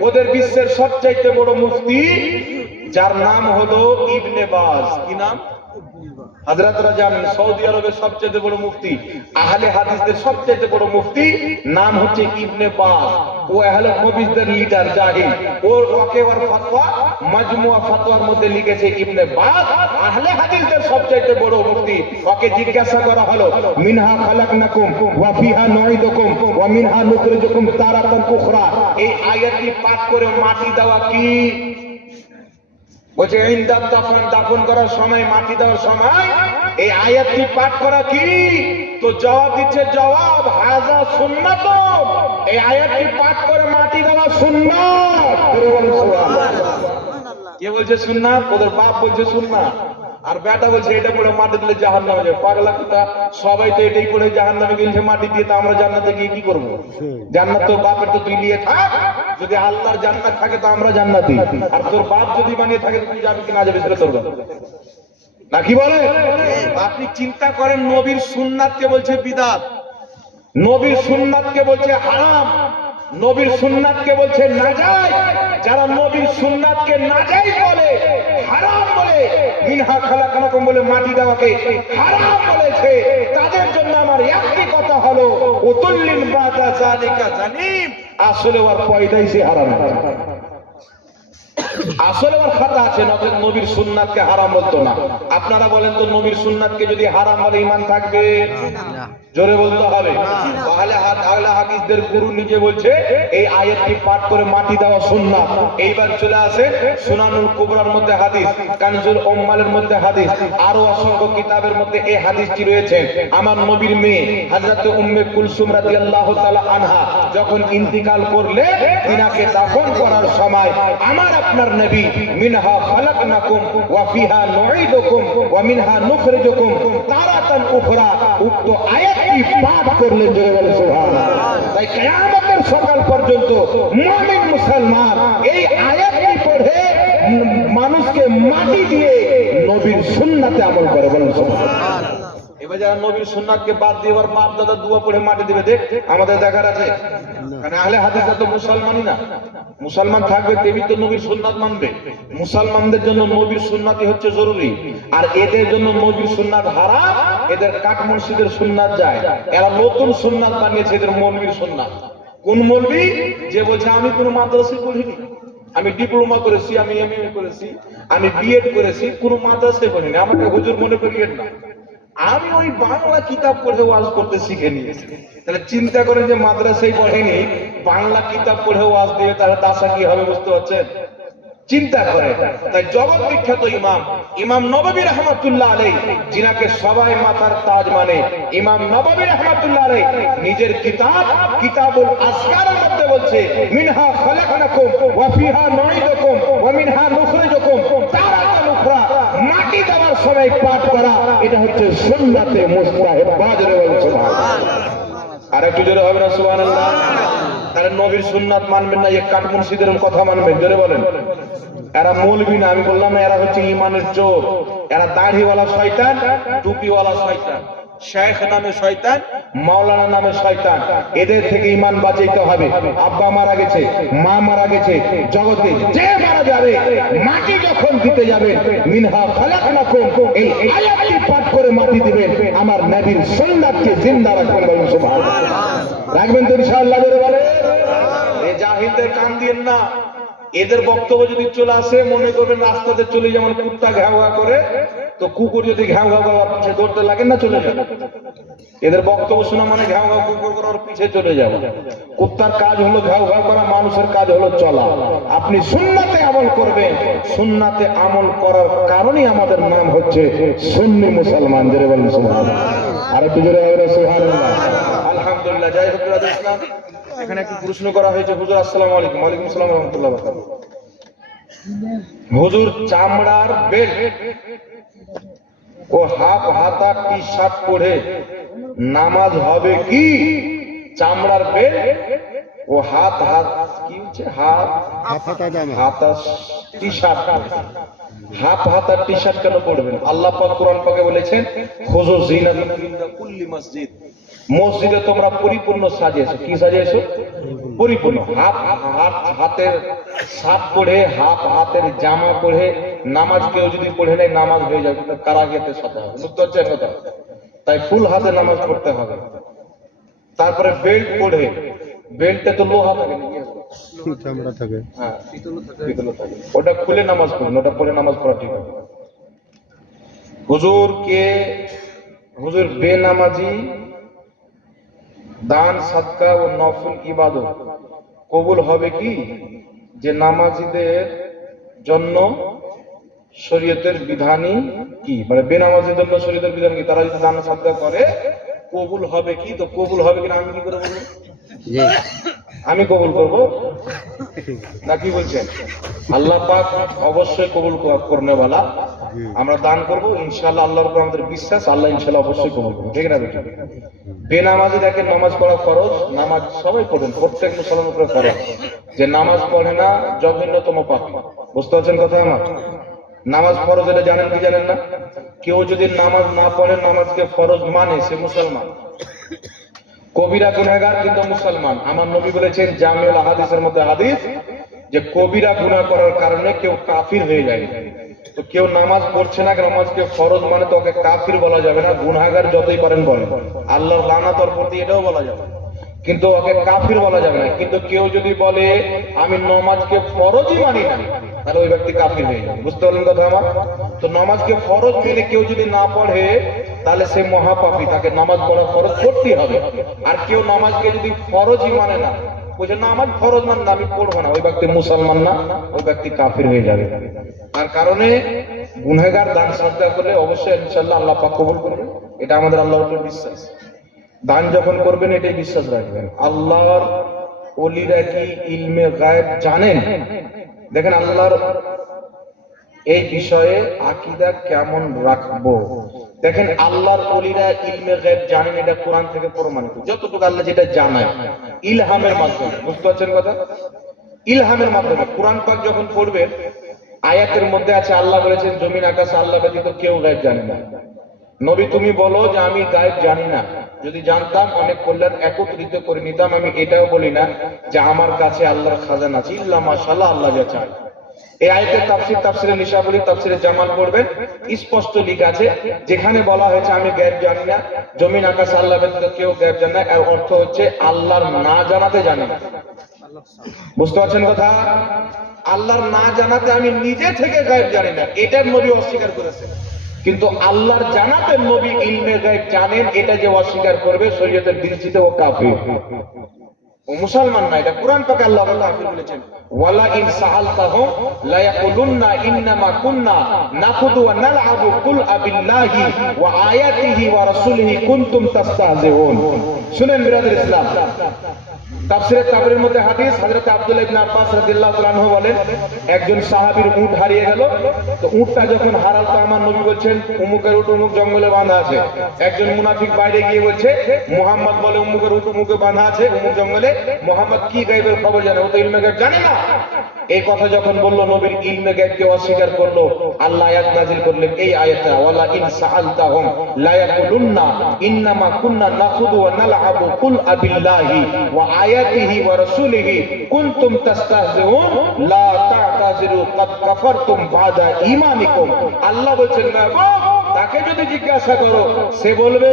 ওদের বিশ্বের সবচাইতে বড় মুফতি, যার নাম হলো ইবনে বাজ। কি নাম? হযরতরা জানেন সৌদি আরবের সবচেয়ে বড় মুফতি, আহলে হাদিসদের সবচেয়ে বড় মুফতি, নাম হচ্ছে ইবনে বাজ। ও আহলে হাদিসদের লিডার জাহিল। ওর ওয়াকেওয়ার ফতোয়া মাজমুয়া ফতোয়ার মধ্যে লিখেছে ইবনে বাজ আহলে হাদিসদের সবচেয়ে বড় মুফতি। ওকে জিজ্ঞাসা করা হলো মিনহা খালাকনাকুম ওয়া ফিহা নুঈদুকুম ওয়া মিনহা নুখরিজুকুম তারাতান উখরা, এই আয়াতটি পাঠ করে মাটি দেওয়া কি? বলছে ইনদাত দাফন, দাফন করার সময়, মাটি দেওয়ার সময় এই আয়াতটি পাঠ করা কি? তো জবাব দিচ্ছে, জবাব হাযা সুন্নাত। এই আয়াতটি পাঠ করে মাটি দেওয়া সুন্নাত। কে বলছে সুন্নাত? ওদের বাপ বলছে সুন্নাত। আর বেটা বলছে এটা পড়ে মাটি দিলে জাহান্নামে যাবে। পাগলা কথা, সবাই তো এটাই পড়ে জাহান্নামে গেছে মাটি দিয়ে, তো আমরা জান্নাতে গিয়ে কি করবো? জান্নাত তো বাপের, তো তুই নিয়ে থাক। যদি আল্লাহর জান্নাত থাকে তো আমরা জান্নাতি, আর তোর বাপ যদি বানিয়ে থাকে তুই যাবি কি না যাবি সেটা তোর ব্যাপার। নাকি বলে? আপনি চিন্তা করেন, নবীর সুন্নাতকে বলছে বিদআত, নবীর সুন্নাতকে বলছে হারাম, নবীর সুন্নাতকে বলছে নাজায়েজ। যারা নবীর সুন্নাতকে নাজায়েজ বলে, হারাম বলে, মিনহা খালাকনাকুম বলে মাটি দেওয়াকে হারাম বলেছে, তাদের জন্য আমার একটি কথা হলো উতুল্লিন বাদা যালিকা জানিম, আসলে ওর পয়দাই সে হারাম, আসলে ওর খাতা আছে, নবীর সুন্নাতকে হারাম বলতো না। আপনারা বলেন তো, নবীর সুন্নাতকে যদি হারাম বলে ঈমান থাকবে? জোরে বলতে হবে। আহলে হাদিসদের গুরু নিজে বলছে এই আয়াতটি পাঠ করে মাটি দেওয়া সুন্নাত। এইবার চলে আসে সুনানুল কুবরার মধ্যে হাদিস, কানজুল উম্মালের মধ্যে হাদিস, আরো অসংখ্য কিতাবের মধ্যে এই হাদিসটি রয়েছে। আমার নবীর মেয়ে হযরত উম্মে কুলসুম রাদিয়াল্লাহু তাআলা আনহা যখন ইন্তিকাল করলে, তিনাকে দাফন করার সময় আমার আপনার নবী মিনহা খালাকনাকুম ওয়া ফিহা নুঈদুকুম ওয়া মিনহা নুখরিজুকুম তারাতান উখরা, উক্ত আয়াতটি পাঠ করলেন। জোরে বলে সুবহানাল্লাহ। তাই কিয়ামতের সকাল পর্যন্ত মুমিন মুসলমান এই আয়াতটি পড়ে মানুষকে মাটি দিয়ে নবীর সুন্নাতে আমল করে। বলেন সুবহানাল্লাহ। এবার যারা নবীর সুন্নাতকে বাদ দিয়ে এবার বাপ দাদা দুয়া পড়ে মাটি দিবে, দেখ আমাদের দেখার আছে? কারণ আহলে হাদিসরা তো মুসলমানই না, মুসলমান থাকবে তেমনি তো নবীর সুন্নাত মানবে। মুসলমানদের জন্য নবীর সুন্নাতই হচ্ছে জরুরি, আর এদের জন্য নবীর সুন্নাত হারাম। এদের কাঠ মুর্শিদের সুন্নাত যায়, এরা নতুন সুন্নাত বানিয়েছে, এদের মৌলবীর সুন্নাত। কোন মৌলবী? যে বলছে আমি কোনো মাদ্রাসায় পড়িনি, আমি ডিপ্লোমা করেছি, আমি এমএ করেছি, আমি বিএড করেছি, কোনো মাদ্রাসায় পড়িনি, আমাকে হুজুর মনে করিয়েন না, আমি ওই বাংলা কিতাব পড়ে ওয়াজ করতে শিখে নিয়েছি। তাহলে চিন্তা করেন, যে মাদ্রাসায় পড়েনি, বাংলা কিতাব পড়ে ওয়াজ দিয়ে, তাহলে দাসা কি হবে? বুঝতে পারছেন? চিন্তা করে। তাই জগৎ বিখ্যাত ইমাম ইমাম নববী রাহমাতুল্লাহ আলাইহি, যিনাকে সবাই মাথার তাজ মানে, ইমাম নববী রাহমাতুল্লাহ আলাইহি নিজের কিতাব কিতাবুল আসকারের মধ্যে বলছে মিনহা খালাকনাকুম ওয়া ফিহা নুঈদুকুম ওয়া মিনহা নুখরিজুকুম তারাতান উখরা, মাটি দেওয়ার সময় পাঠ করা, এটা হচ্ছে সুন্নাতে মুস্তাহাব্বা। জোরে বলেন সুবহানাল্লাহ। আর একটু জোরে হবে না সুবহানাল্লাহ? তাহলে নবীর সুন্নাত মানবেন না, এক কাঠ মুর্শিদের কথা মানবেন। জোরে বলেন। এরা মৌলবী না, আমি বললাম না, এরা হচ্ছে ঈমানের চোর, এরা দাড়িওয়ালা শয়তান, টুপিওয়ালা শয়তান, শেখ নামে শয়তান, মাওলানা নামে শয়তান। এদের থেকে ঈমান বাঁচাইতে হবে। আব্বা মারা গেছে, মা মারা গেছে, জগতে যে মারা যাবে, মাটি যখন দিতে যাবে মিনহা খালাকনাকুম, এই আয়াতটি পাঠ করে মাটি দিবেন, আমার নবীর সুন্নাতকে জিন্দা রাখবেন। বলুন সুবহানাল্লাহ। রাখবেন তো ইনশাআল্লাহ? জোরে বলেন। এই জাহিলদের কান দিয়েন না। এদের বক্তব্য যদি চলে আসে, মনে করবেন রাস্তাতে চলে যেমন কুত্তা ঘ্যাও ঘা করে, তো কুকুর যদি ঘ্যাও ঘা করার পিছিয়ে দৌড়তে লাগে না, চলে যাবে। এদের বক্তব্য শোনা মানে ঘ্যাও ঘা কুকুর করার পিছিয়ে চলে যাবে। কুত্তার কাজ হলো ঘ্যাও ঘা করা, মানুষের কাজ হলো চলা। আপনি সুন্নাতে আমল করবেন, সুন্নাতে আমল করার কারণেই আমাদের নাম হচ্ছে সুন্নি মুসলমান। জোরে বলেন সুবহানাল্লাহ। আর একটু জোরে বলেন সুবহানাল্লাহ। আলহামদুলিল্লাহ। যাই হোক রাজা ইসলাম, এখানে একটু প্রশ্ন করা হয়েছে। হুজুর আসসালামু আলাইকুম। ওয়ালাইকুম আসসালাম ওয়া রাহমাতুল্লাহি ওয়া বারাকাতুহু। হুজুর, চামড়ার বেল্ট ও হাফ হাতা টি শার্ট পরে নামাজ হবে কি? চামড়ার বেল্ট ও হাত কি হচ্ছে? হাতা টি শার্ট, হাফ হাতার টি শার্ট কেন পড়বেন? আল্লাহ পাক কোরআন পাকে বলেছেন খুযু যিনাতাকুম ইনদা কুল্লি মসজিদ, মসজিদে তোমরা পরিপূর্ণ সাজিয়েছো। কি সাজিয়েছো? পরিপূর্ণ। হাতের শার্ট পরে, হাফ হাতের জামা পরে নামাজ কেউ যদি পড়ে নেয়, নামাজ হয়ে যাবে, কিন্তু কারাগারের সাথে হবে। বুঝতে পারছেন কথা? তাই ফুল হাতে নামাজ পড়তে হবে। তারপরে বেল্ট পরে, বেল্টে তো লোহা থাকে, চামড়া থাকে, হ্যাঁ পিতল থাকে, ওটা খুলে নামাজ পড়ুন, ওটা পরে নামাজ পড়া ঠিক হবে। হুজুর বেনামাজি দান সাদকা ও নফল ইবাদত কবুল হবে কি? যে নামাজিদের জন্য শরীয়তের বিধানই কি, মানে বেনামাজিদের জন্য শরীয়তের বিধান কি, তারা যদি দান সাদকা করে কবুল হবে কি? তো কবুল হবে কিনা আমি কি করে বলবো? আমি কবুল করবো না? কি বলছেন? আল্লাহ পাক অবশ্যই কবুল করনেওয়ালা। আমরা দান করবো ইনশাআল্লাহ, আল্লাহর উপর আমাদের বিশ্বাস, আল্লাহ ইনশাআল্লাহ অবশ্যই কবুল করবেন, ঠিক না বেটা? বেনামাজি দেখেন নামাজ পড়া ফরজ, নামাজ সবাই পড়েন, প্রত্যেক মুসলমানের উপরে ফরজ। যে নামাজ পড়ে না জঘন্যতম পাপী। বুঝতে পারছেন কথা আমার? নামাজ ফরজ এটা জানেন কি জানেন না? কেউ যদি নামাজ না পড়ে, নামাজকে ফরজ মানে, সে মুসলমান। কবিরা গুনাহগার কিন্তু মুসলমান। আমার নবী বলেছেন জামিউল আহাদিসের মধ্যে হাদিস, যে কবিরা গুনাহ করার কারণে কেউ কাফির হয়ে যায়। তো কেউ নামাজ পড়ছে না, নামাজকে ফরজ মানে তো ওকে কাফির বলা যাবে না, গুনাহগার যতই পারেন বলেন, আল্লাহর লানাত ওর প্রতি, এটাও বলা যাবে, কিন্তু ওকে কাফির বলা যাবে না। কিন্তু কেউ যদি বলে আমি নামাজকে ফরজই মানি না, তাহলে ওই ব্যক্তি কাফির হয়ে যাবে। বুঝতে পারলেন কথা আমার? তো নামাজকে ফরজ মেনে কেউ যদি না পড়ে, তাহলে সে মহাপাপী, তাকে নামাজ পড়া ফরজ করতেই হবে। আর কেউ নামাজকে যদি ফরজই মানে না, বলছে না আমার ফরজ মানে না, আমি পড়বো না, ওই ব্যক্তি মুসলমান না, ওই ব্যক্তি কাফির হয়ে যাবে। তার কারণে গুনাহগার দান সাদকা করলে অবশ্যই ইনশাআল্লাহ আল্লাহ পাক কবুল করবে, এটা আমাদের আল্লাহর উপর বিশ্বাস। দান যখন করবেন এটাই বিশ্বাস রাখবেন, আল্লাহর ওলিরা কি ইলমে গায়েব জানেন? দেখেন আল্লাহর এই বিষয়ে আকীদা কেমন রাখবো। দেখেন আল্লাহর ওলিরা ইলমে গায়েব জানেন, এটা কোরআন থেকে প্রমাণিত। যতটুকু আল্লাহ যেটা জানায় ইলহামের মাধ্যমে, বুঝতে পারছেন কথা? ইলহামের মাধ্যমে কোরআন পাক যখন পড়বেন, আয়াতের মধ্যে আছে আল্লাহ বলেছেন জমিন আকাশ আল্লাহ ব্যতীত কেউ গায়েব জানে না। নবী তুমি বলো যে আমি গায়েব জানি না, যদি জানতাম অনেক কল্যাণ একত্রিত করে নিতাম। আমি এটাও বলি না যে আমার কাছে আল্লাহর খাজানা আছে, ইল্লা মাশাআল্লাহ, আল্লাহ যা চায়। এই আয়াতের তাফসীর, তাফসীরে নিশাবলী, তাফসীরে জামাল পড়বেন, স্পষ্ট লেখা আছে, যেখানে বলা হয়েছে আমি গায়েব জানি না, জমিন আকাশ আল্লাহ ব্যতীত কেউ গায়েব জানে না, এর অর্থ হচ্ছে আল্লাহর না জানাতে জানি না। বুঝতে পারছেন কথা? আল্লাহর না জানাতে আমি নিজে থেকে গায়েব জানি না, এটার নবী অস্বীকার করেছেন। কিন্তু আল্লাহর জানাতে নবী ইলমে গায়েব জানেন, এটা যে অস্বীকার করবে শরীয়তের দৃষ্টিতে ও কাফির, ও মুসলমান না। এটা কোরআন পাকে আল্লাহ কাফির বলেছেন, ওয়ালা ইন সাআলতাহুম লা ইয়াকুলুন্না ইন্নামা কুননা নাখুদু ওয়া নালআবু কুল আবিল্লাহি ওয়া আয়াতিহি ওয়া রাসূলিহি কুনতুম তাস্তাহজিউন। শুনেন বিরাদর ইসলাম, তাফসীরে তাবরীর মধ্যে হাদিস, হযরত আব্দুল্লাহ ইবনে আব্বাস রাদিয়াল্লাহু তাআলা আনহু বলেন, একজন সাহাবীর উট হারিয়ে গেল। তো উটটা যখন হারাল, তো আমার নবী বলছেন উমুকের উট উমুক জঙ্গলে বাঁধা আছে। একজন মুনাফিক বাইরে গিয়ে বলছে মুহাম্মদ বলে উমুকের উট উমুকে বাঁধা আছে উমুক জঙ্গলে, মুহাম্মদ কি গায়েবের খবর জানে, ও তো ইলমে গায়েব জানে না। এই কথা যখন বলল, নবীর ইলমে গায়েবকে অস্বীকার করলো, আল্লাহ আয়াত নাযিল করলেন এই আয়াতটা, ওয়ালা ইন সাআলতাহুম লা ইয়াকুলুন্না ইন্নামা কুননা নাখুদু ওয়া নালআবু কুল আবিল্লাহি ওয়া আয়াতিহি ওয়া রাসূলিহি কুনতুম তাস্তাহজিউন লা তা'তাযিরু কাদ কাফারতুম বাদা ঈমানিকুম। আল্লাহ বলেন না, তাকে যদি জিজ্ঞাসা করো সে বলবে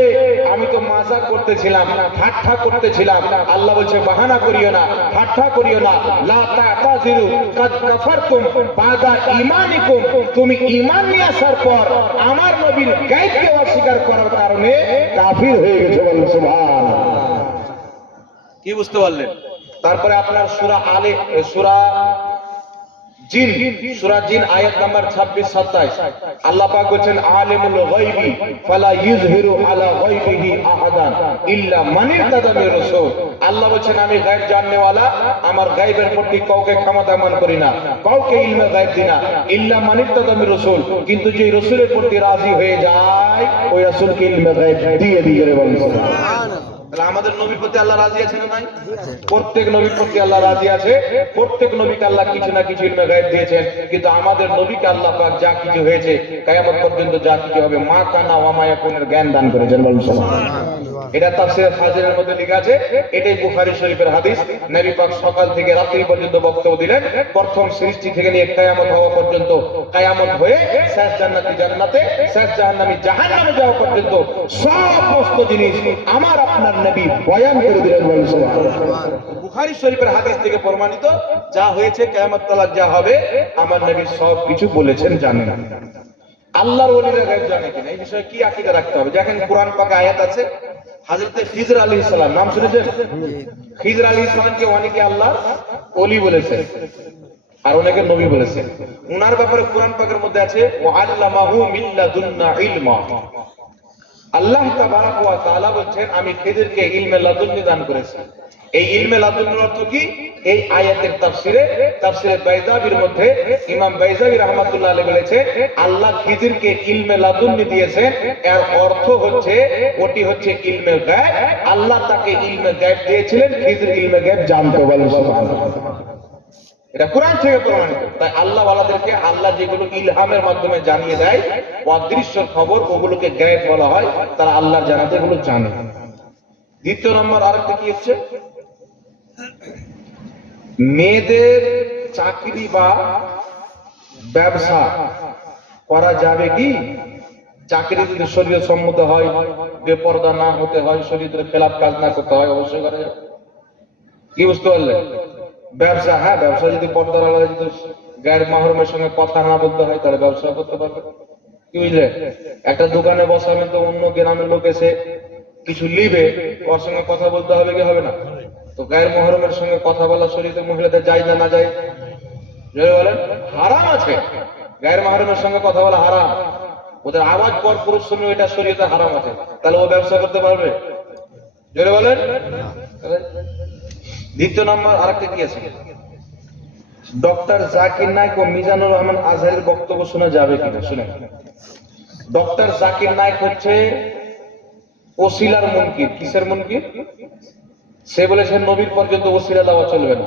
আমি তো মাযাক করতেছিলাম, ঠাট্টা করতেছিলাম। আল্লাহ বলছে বাহানা করিও না, ঠাট্টা করিও না, লা তা'তাযিরু কাদ কাফারতুম বাদা ঈমানিকুম, তুমি ঈমান নিয়ে আসার পর আমার নবীর গায়েবকে অস্বীকার করার কারণে কাফির হয়ে গেছো, বলেন সুবহানাল্লাহ। কি বুঝতে পারলেন? তারপরে আপনার সূরা জিন আয়াত নাম্বার 26-27 আল্লাহ পাক বলেন আলিমুল গায়বি ফালা ইযহিরু আলা গায়বিহি আহাদান ইল্লা মান ইরতাদা মির রাসূল। আল্লাহ বলেন আমি গায়ব জাননে ওয়ালা, আমার গায়বের প্রতি কাউকে ক্ষমতা মান করি না, কাউকে ইলমে গায়ব দিই না, ইল্লা মান ইরতাদা মির রাসূল, কিন্তু যে রাসূলের প্রতি রাজি হয়ে যায় ওই রাসূলকে ইলমে গায়ব দিয়ে দিয়ে বলেন সুবহানাল্লাহ। তাহলে আমাদের নবীর প্রতি আল্লাহ রাজি আছে না নাই? প্রত্যেক নবীর প্রতি আল্লাহ রাজি আছে, প্রত্যেক নবীকে আল্লাহ কিছু না কিছু ইলমে গায়েব দিয়েছেন। কিন্তু আমাদের নবীকে আল্লাহ পাক যা কিছু হয়েছে কিয়ামত পর্যন্ত যা কিছু হবে মা কানা ওয়া মা ইয়াকুনের জ্ঞান দান করেছেন, বলুন সুবহানাল্লাহ। এটা তাফসীরে ফাজিলের মধ্যে লেখা আছে, এটাই বুখারী শরীফের হাদিস। নবী পাক সকাল থেকে রাত্রি পর্যন্ত বক্তব্য দিলেন, প্রথম সৃষ্টি থেকে নিয়ে কিয়ামত হওয়া পর্যন্ত, কিয়ামত হয়ে শেষ জান্নাতি জান্নাতে, শেষ জাহান্নামী জাহান্নামে যাওয়া পর্যন্ত সমস্ত জিনিস আমার আপনার নবী বয়ান করে দিলেন, বলেন সুবহানাল্লাহ। বুখারী শরীফের হাদিস থেকে প্রমাণিত, যা হয়েছে কিয়ামত তলাক যা হবে আমার নবী সব কিছু বলেছেন, জানেন। আল্লাহর ওলিরা গায়েব জানে কিনা এই বিষয়ে কি আকীদা রাখতে হবে? দেখেন কোরআন পাকে আয়াত আছে, হযরত খিজর আলাইহিস সালাম, নাম শুনেছেন? খিজর আলাইহিস সালামকে অনেকে আল্লাহ ওলি বলেছেন আর অনেকে নবী বলেছেন। উনার ব্যাপারে কোরআন পাকের মধ্যে আছে ওয়া আল্লামাহু মিন লাদুন্না ইলমা। আল্লাহ তাবারাক ওয়া তাআলা বলেন আমি খিজরকে ইলমে লাদুন্নি দান করেছি। এই ইলমে লাদুন্নির অর্থ কি? এই আয়াতের তাফসিরে বাইজাবির মধ্যে ইমাম বাইজাবি রাহমাতুল্লাহ আলাইহি বলেছে আল্লাহ খিজিরকে ইলমে লাদুন্নি দিয়েছেন, এর অর্থ হচ্ছে ওটি হচ্ছে ইলমে গায়ব। আল্লাহ তাকে ইলমে গায়ব দিয়েছিলেন, খিজির ইলমে গায়ব জানতো। বলেন সুবহানাল্লাহ। এটা কোরআন থেকে প্রমাণিত। তাই আল্লাহ ওয়ালাদেরকে আল্লাহ যেগুলো ইলহামের মাধ্যমে জানিয়ে দেয়, অদৃশ্য খবর, ওগুলোকে গায়েব বলা হয়। তারা আল্লাহর জানাতে এগুলো জানে। দ্বিতীয় নম্বর আরেকটা কি হচ্ছে, মেয়েদের চাকরি বা ব্যবসা করা যাবে কি? চাকরি যদি শরীয়ত সম্মত হয়, বেপরদা না হতে হয়, শরীয়তের খেলাফ কাজ না করতে হয়, অবশ্যই করা যাবে। কি বুঝতে পারলে? ব্যবসা, হ্যাঁ, ব্যবসা যদি পর্দার আলাদা, যদি গায়ের মাহরুমের সঙ্গে কথা না বলতে হয়, তাহলে ব্যবসা করতে পারবে। কি বুঝলে? একটা দোকানে বসাবেন, তো অন্য গ্রামের লোক এসে কিছু লিবে, ওর সঙ্গে কথা বলতে হবে কি হবে না? তো গায়ের মহরমের সঙ্গে কথা বলা শরীয়তে মহিলাদের যায় না, না যায়? বলেন হারাম আছে। গায়ের মহরমের সঙ্গে কথা বলা হারাম। ওদের আওয়াজ পর পুরুষ শুনে, এটা শরীয়তে হারাম আছে। তাহলে ও ব্যবসা করতে পারবে? জোরে বলেন। দ্বিতীয় নম্বর আরেকটা কি আছে, ডক্টর জাকির নায়েক ও মিজানুর রহমান আজহারের বক্তব্য শোনা যাবে কিনা? শুনে, ডক্টর জাকির নায়েক হচ্ছে ওসিলার মুনকির। কিসের মুনকির? সে বলেছেন নবীর পর্যন্ত ওসিলা দেওয়া চলবে না।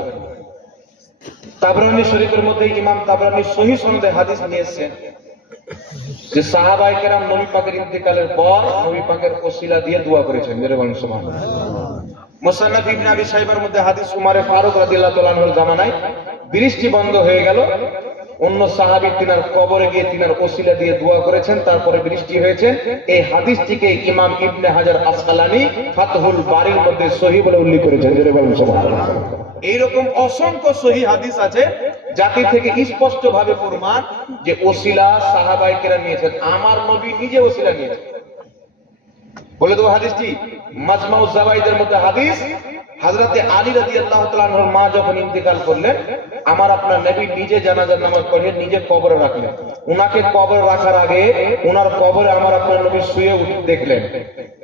তাবরানী শরীফের মধ্যে ইমাম তাবরানী সহিহ সনদে হাদিস নিয়ে এসেছেন যে সাহাবায়ে কেরাম নবী পাকের ইন্তেকালের পর নবী পাকের ওসিলা দিয়ে দোয়া করেছেন। জোরে বলেন সুবহানাল্লাহ। মুসান্নাফ ইবনে আবি শাইবার মধ্যে হাদিস, উমারে ফারুক রাদিয়াল্লাহু তাআলা আনহুর জামানায় বৃষ্টি বন্ধ হয়ে গেল, অন্য সাহাবী তিনার কবরে গিয়ে তিনার ওসিলা দিয়ে দোয়া করেছেন, তারপরে বৃষ্টি হয়েছে। এই হাদিসটিকে ইমাম ইবনে হাজার আসকালানী ফাতহুল বারির মধ্যে সহিহ বলে উল্লেখ করেছেন। জোরে বলেন সুবহানাল্লাহ। এইরকম অসংখ্য সহিহ হাদিস আছে যাতে থেকে স্পষ্ট ভাবে প্রমাণ যে ওসিলা সাহাবায়ে কেরাম নিয়েছেন। আমার নবী নিজে ওসিলা নিয়েছেন। বলে দেবো হাদিসটি, মাজমাউজ জাওয়াইদের মধ্যে হাদিস, হযরতে আলী রাদিয়াল্লাহু তাআলা আনহুর মা যখন ইন্তেকাল করলেন, আমার আপনার নবী নিজে জানাজার নামাজ পড়ে নিজে কবরে রাখলেন। উনাকে কবরে রাখার আগে উনার কবরে আমার আপনার নবী শুয়ে দেখলেন,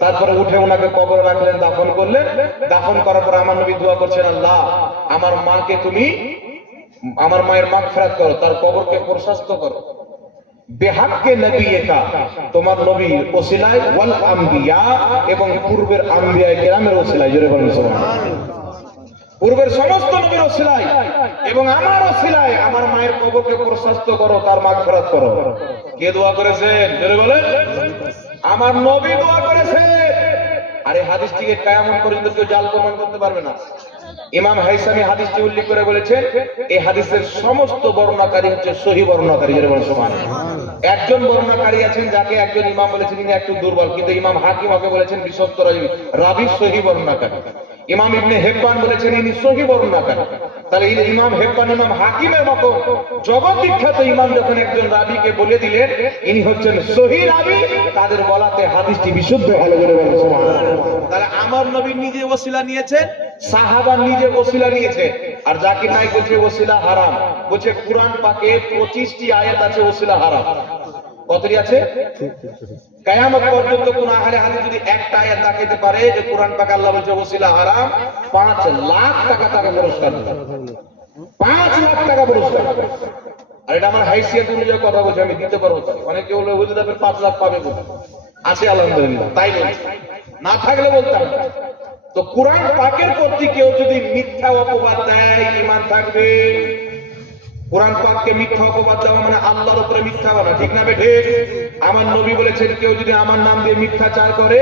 তারপরে উঠে উনাকে কবরে রাখলেন, দাফন করলেন। দাফন করার পর আমার নবী দোয়া করছেন, আল্লাহ আমার মাকে তুমি, আমার মায়ের মাগফিরাত করো, তার কবরকে প্রশস্ত করো, বেহাক্কে নবিয়্যিকা, তোমার নবীর ওসিলায়, ওয়াল আম্বিয়া, এবং পূর্বের আম্বিয়ায়ে কেরামের ওসিলায়। জোরে বলেন সুবহানাল্লাহ। পূর্বের সমস্ত নবীর ওসিলায় এবং আমার ওসিলায় আমার মায়ের কবরকে প্রশস্ত করো, তার মাগফিরাত করো। কে দোয়া করেছেন? জোরে বলেন। আমার নবী দোয়া করেছেন। আর এই হাদিসটিকে কিয়ামত পর্যন্ত কেউ জাল প্রমাণ করতে পারবে না। ইমাম হাইসামি হাদিসটি উল্লেখ করে বলেছেন, এই হাদিসের সমস্ত বর্ণনাকারী হচ্ছে সহিহ বর্ণনাকারী। জোরে বলেন সুবহানাল্লাহ। একজন বর্ণনাকারী আছেন যাকে একজন ইমাম বলেছেন তিনি একটু দুর্বল, কিন্তু ইমাম হাকিম ওকে বলেছেন বিশ্বস্ত রাবী, সহিহ বর্ণনাকারী। ইমাম ইবনে হিব্বান বলেছেন ইনি সহিহ বর্ণনাকারী। তাহলে ইমাম হিব্বান, ইমাম হাকিমের মতো জগৎ বিখ্যাত ইমাম যখন একজন রাবীকে বলে দিলেন ইনি হচ্ছেন সহিহ রাবী, তাদের বলাতে হাদিসটি বিশুদ্ধ হলো। জোরে বলেন সুবহানাল্লাহ। তাহলে আমার নবী নিজে ওসিলা নিয়েছেন, সাহাবা নিজে ওসিলা নিয়েছে। আর জাকির নায়েক বলছে ওসিলা হারাম। বলছে কুরআন পাকে 25টি আয়াত আছে ওসিলা হারাম। কতটি আছে? কিয়ামত পর্যন্ত কোন আহলে হাদিস যদি একটা আয়াত দেখাতে পারে যে কুরআন পাকে আল্লাহ বলছে ওসিলা হারাম, 5 লাখ টাকা তাকে পুরস্কার দেবে। 5 লাখ টাকা পুরস্কার। আর এটা আমার হাইসিয়ত অনুযায়ী কথা বলছি, আমি দিতে পারবো। অনেকে বলে বুঝতে পারবে 5 লাখ পাবে কোথায়? আছে আলহামদুলিল্লাহ, তাই বলছি, না থাকলে বলতাম। তো কুরআন পাকের প্রতি কেউ যদি মিথ্যা অপবাদ দেয়, ঈমান থাকবে? কুরআন পাককে মিথ্যা অপবাদ দেওয়া মানে আল্লাহর উপরে মিথ্যা বলা, ঠিক না বেঠিক? আমার নবী বলেছেন কেউ যদি আমার নাম দিয়ে মিথ্যাচার করে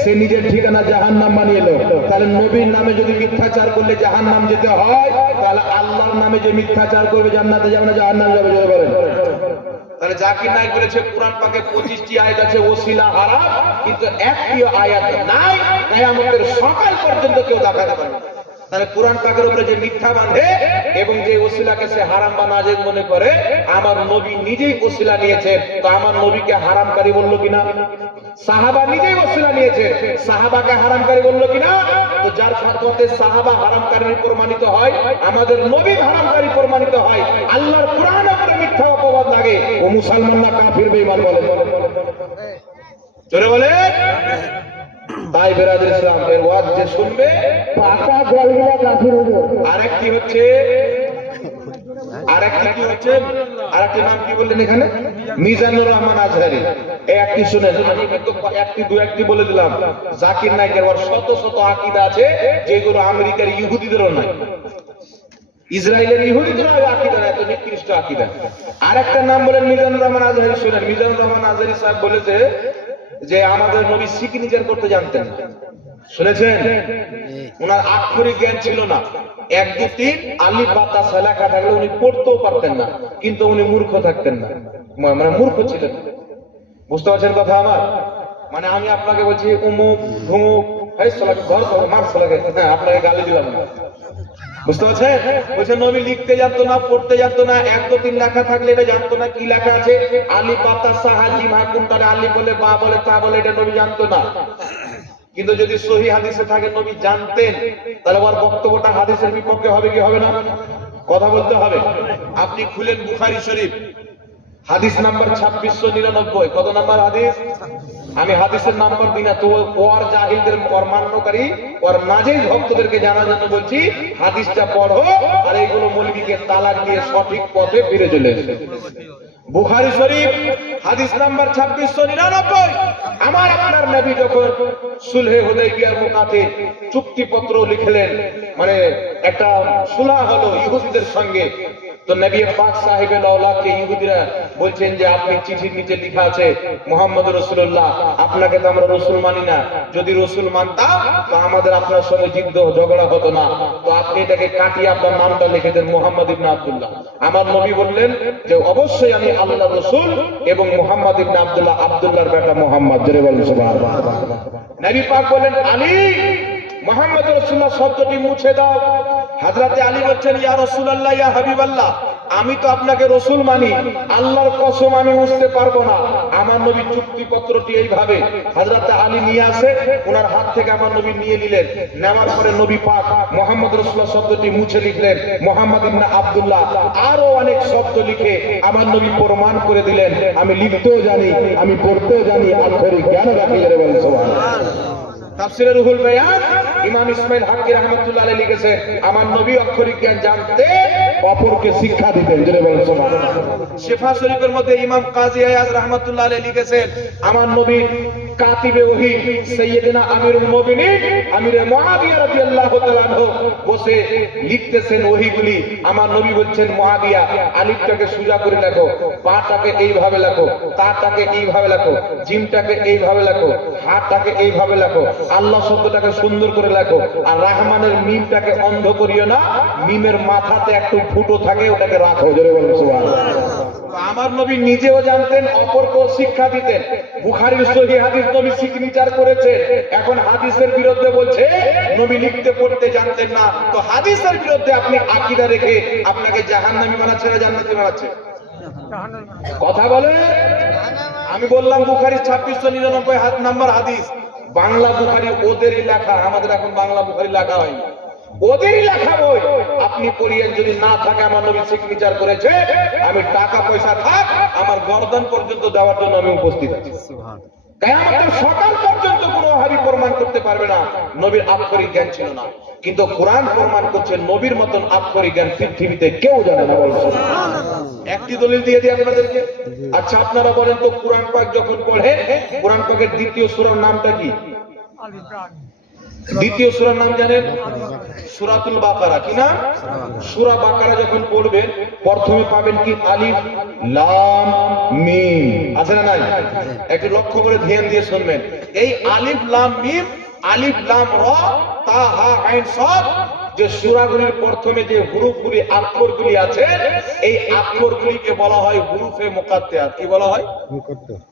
সে নিজের ঠিকানা জাহান্নাম বানিয়ে এলো। তাহলে নবীর নামে যদি মিথ্যাচার করলে জাহান্নাম যেতে হয়, তাহলে আল্লাহর নামে যে মিথ্যাচার করবে জান্নাতে যাবে না জাহান্নামে যাবে? জোরে বলেন। তাহলে জাকির নায়েক বলেছে কুরআন পাকে 25টি আয়াত আছে ওসিলা হারাম, কিন্তু একটিও আয়াত নাই কিয়ামতের সকাল পর্যন্ত কেউ দেখাতে পারবে না। তাহলে কুরআন পাকের উপরে যে মিথ্যা বাঁধে এবং যে ওসিলাকে সে হারাম বা নাজেজ মনে করে, আমার নবী নিজেই ওসিলা নিয়েছেন, তো আমার নবীকে হারামকারী বললো কিনা? সাহাবা নিজেই ওসিলা নিয়েছে, সাহাবাকে হারামকারী বললো কিনা? তো যার ফতোয়াতে সাহাবা হারামকারী প্রমাণিত হয়, আমাদের নবী হারামকারী প্রমাণিত হয়, আল্লাহর কুরআনের উপরে মিথ্যা অপবাদ লাগে, ও মুসলমান না কাফির বেঈমান বলে? জোরে বলে। তাই বেরাদর ইসলাম, এর ওয়াজ যে শুনবে পাকা জলগুলা কাফির হবে। আরেকটি হচ্ছে আরেকটি নাম কি বললেন এখানে, মিজানুর রহমান আজহারি। এই একটি শুনেন, আমি কিন্তু দু একটি বলে দিলাম। জাকির নাইকের ওর শত শত আকীদা আছে যেগুলো আমেরিকার ইহুদিদেরও নাই, ইসরায়েলের ইহুদিদেরও আকীদা নাই, এত নিকৃষ্ট আকীদা। আরেকটা নাম বলেন মিজানুর রহমান আজহারি। শুনেন, মিজানুর রহমান আজহারি সাহেব বলেছে যে আমাদের নবী সিগনেচার করতে জানতেন না। শুনেছেন? ওনার আক্ষরিক জ্ঞান ছিল না। 1 2 3 আলিফ বা তা লেখা থাকলে উনি পড়তেও পারতেন না, কিন্তু উনি মূর্খ থাকতেন না, মানে মূর্খ ছিলেন। বুঝতে পারছেন কথা আমার? মানে আমি আপনাকে বলছি অমুক ধুমুক ঘর মার চলাকে, হ্যাঁ আপনাকে গালি দিলাম না, বুঝতে পারছেন? বলছে নবী লিখতে জানতো না, পড়তে জানতো না, 1 2 3 লেখা থাকলে এটা জানতো না কি লেখা আছে। আলিফ বা তা সাহা জিম হা কোনটা আলিফ বলে বা বলে তা বলে এটা নবী জানতো না। কিন্তু যদি সহি হাদিসে থাকে নবী জানতেন, তাহলে ওর বক্তব্যটা হাদিসের বিপক্ষে হবে কি হবে না? কথা বলতে হবে। আপনি খুলেন বুখারী শরীফ, হাদিস নাম্বার 2699। কত নাম্বার হাদিস? আমি হাদিসের নাম্বার দিই না, তো ওর জাহিলদের, ওর মান্যকারী, ওর নাজেজ ভক্তদেরকে জানার জন্য বলছি, হাদিসটা পড়ো আর এইগুলো মৌলবীকে তালাক দিয়ে সঠিক পথে ফিরে চলে এসে। বুখারী শরীফ হাদিস নাম্বার 2699। আমার আপনার নবী যখন সুলহে হুদাইবিয়ার মুকাতে চুক্তিপত্র লিখলেন, মানে একটা সুলহ হলো ইহুদিদের সঙ্গে, তো নবী পাক সাহেবের আওলাদকে ইহুদিরা বলছেন যে আপনি চিঠির নিচে লেখা আছে মুহাম্মদ রাসূলুল্লাহ, আপনাকে তো আমরা রাসূল মানি না, যদি রাসূল মানতাম তো আমাদের আপনার সঙ্গে যুদ্ধ ঝগড়া হতো না, তো আপনি এটাকে কাটিয়ে আপনার নামটা লিখে দেন মুহাম্মদ ইবনে আব্দুল্লাহ। আমার নবী বললেন যে অবশ্যই আমি আল্লাহর রাসূল এবং মুহাম্মদ ইবনে আব্দুল্লাহ, আব্দুল্লাহর বেটা মুহাম্মদ। জোরে বলেন সুবহানাল্লাহ। নবী পাক বলেন আলী, মুহাম্মদ রাসূলুল্লাহ শব্দটি মুছে দাও। হযরতে আলী বলছেন ইয়া রাসূলুল্লাহ, ইয়া হাবিবাল্লাহ, আমি তো আপনাকে রাসূল মানি, আল্লাহর কসম আমি উঠতে পারবো না। আমার নবী চুক্তিপত্রটি এইভাবে হযরতে আলী নিয়ে আসে, ওনার হাত থেকে আমার নবী নিয়ে নিলেন। নেওয়ার পরে নবী পাক মুহাম্মদ রাসূলুল্লাহ শব্দটি মুছে লিখলেন মুহাম্মদ ইবনে আব্দুল্লাহ। আরো অনেক শব্দ লিখে আমার নবী প্রমাণ করে দিলেন আমি লিখতেও জানি, আমি পড়তেও জানি, আক্ষরিক জ্ঞান রাখি। জোরে বলেন সুবহানাল্লাহ। তাফসীরে রুহুল বায়ান ইমাম ইসমাইল হাক্কি রাহমাতুল্লাহ আলাইহি লিখেছেন আমার নবী অক্ষরিক জ্ঞান জানতে অপরকে শিক্ষা দিতেন। জোরে বলেন সুবহানাল্লাহ। শিফা শরীফের মধ্যে ইমাম কাজী আয়াজ রাহমাতুল্লাহ আলাইহি লিখেছেন আমার নবী কাতিবে ওহী সাইয়্যিদনা আমিরুল মুমিনিন আমিরে মুআবিয়া রাদিয়াল্লাহু তাআলা আনহু বসে লিখতেছেন ওহীগুলি। আমার নবী বলছেন মুআবিয়া আলিফটাকে সোজা করে লেখো, বাটাকে এইভাবে লেখো, তাটাকে এইভাবে লেখো, জিমটাকে এইভাবে লেখো, হাটাকে এইভাবে লেখো, আল্লাহ শব্দটাকে সুন্দর করে লেখো, আর রহমানের মিমটাকে অন্ধ করিও না, মিমের মাথাতে একটু ফুটো থাকে ওটাকে রাখো। জোরে বলেন সুবহানাল্লাহ। আমার নবী নিজেও জানতেন, অপরকেও শিক্ষা দিতেন। বুখারীর সহিহ হাদিস নবী সিগনেচার করেছেন, এখন হাদিসের বিরুদ্ধে বলছে নবী লিখতে পড়তে জানতেন না। তো হাদিসের বিরুদ্ধে আপনি আকীদা রেখে আপনাকে জাহান্নামী বানাচ্ছে না জান্নাতি বানাচ্ছে? কথা বলে। আমি বললাম বুখারী 2699 নাম্বার হাদিস, বাংলা বুখারী ওদেরই লেখা, আমাদের এখন বাংলা বুখারী লেখা হয়নি, ওদেরই লেখা বই। আপনি পড়িয়েন, যদি না থাকে আমার নবী সিগনেচার করেছে, আমি টাকা পয়সা থাক আমার গর্দন পর্যন্ত দেওয়ার জন্য আমি উপস্থিত আছি। কিয়ামতের সকাল পর্যন্ত কোনো ওয়াহাবী প্রমাণ করতে পারবে না নবীর আক্ষরিক জ্ঞান ছিল না। কিন্তু কোরআন প্রমাণ করছে নবীর মতন আক্ষরিক জ্ঞান পৃথিবীতে কেউ জানে না। বলছে একটি দলিল দিয়ে দিই আপনাদেরকে। আচ্ছা আপনারা বলেন তো, কোরআন পাক যখন পড়ে, কোরআন পাকের দ্বিতীয় সূরার নামটা কি? দ্বিতীয় সূরার নাম জানেন? সূরাতুল বাকারা। কি নাম? সূরা বাকারা যখন পড়বেন প্রথমে পাবেন কি? আলিফ লাম মিম। আছে না নাই? একটু লক্ষ্য করে ধ্যান দিয়ে শুনবেন। এই আলিফ লাম মিম, আলিফ লাম র তা হা আইন সদ, যে সূরাগুলির প্রথমে যে হুরুফগুলি, অক্ষরগুলি আছে, এই অক্ষরগুলিকে বলা হয় হুরুফে মুকাত্তাত। কি বলা হয়? মুকাত্তাত।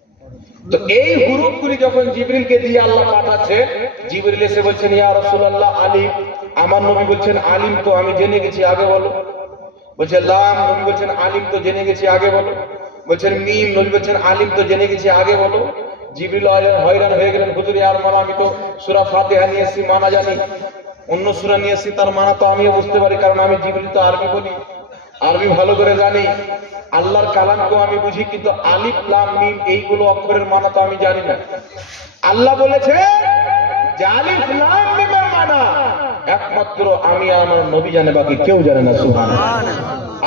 তো এই হুরুফগুলি যখন জিবরিলকে দিয়ে আল্লাহ পাঠাচ্ছে, জিবরিল এসে বলছেন ইয়া রাসূলুল্লাহ আলিফ, আমার নবী বলছেন আলিম তো আমি জেনে গেছি, আগে বলো। বলছে লাম, নবী বলছেন আলিম তো জেনে গেছি, আগে বলো। বলছেন মিম, নবী বলছেন আলিম তো জেনে গেছি, আগে বলো। জিবরিল হয়রান হয়ে গেলেন, হুজুর আর মানা, আমি তো সূরা ফাতিহা নিয়ে এসেছি, মানা জানি, অন্য সূরা নিয়ে এসেছি, তার মানা তো আমিও বুঝতে পারি, কারণ আমি জিবরিল তো আরবি বলি, আরবি ভালো করে জানি, আল্লাহর কালামকেও আমি বুঝি, কিন্তু আলিফ লাম মিম এইগুলো অক্ষরের মানা তো আমি জানি না। আল্লাহ বলেছে যে আলিফ লাম মিমের মানা একমাত্র আমি আমার নবী জানে, বাকি কেউ জানে না। সুবহানাল্লাহ।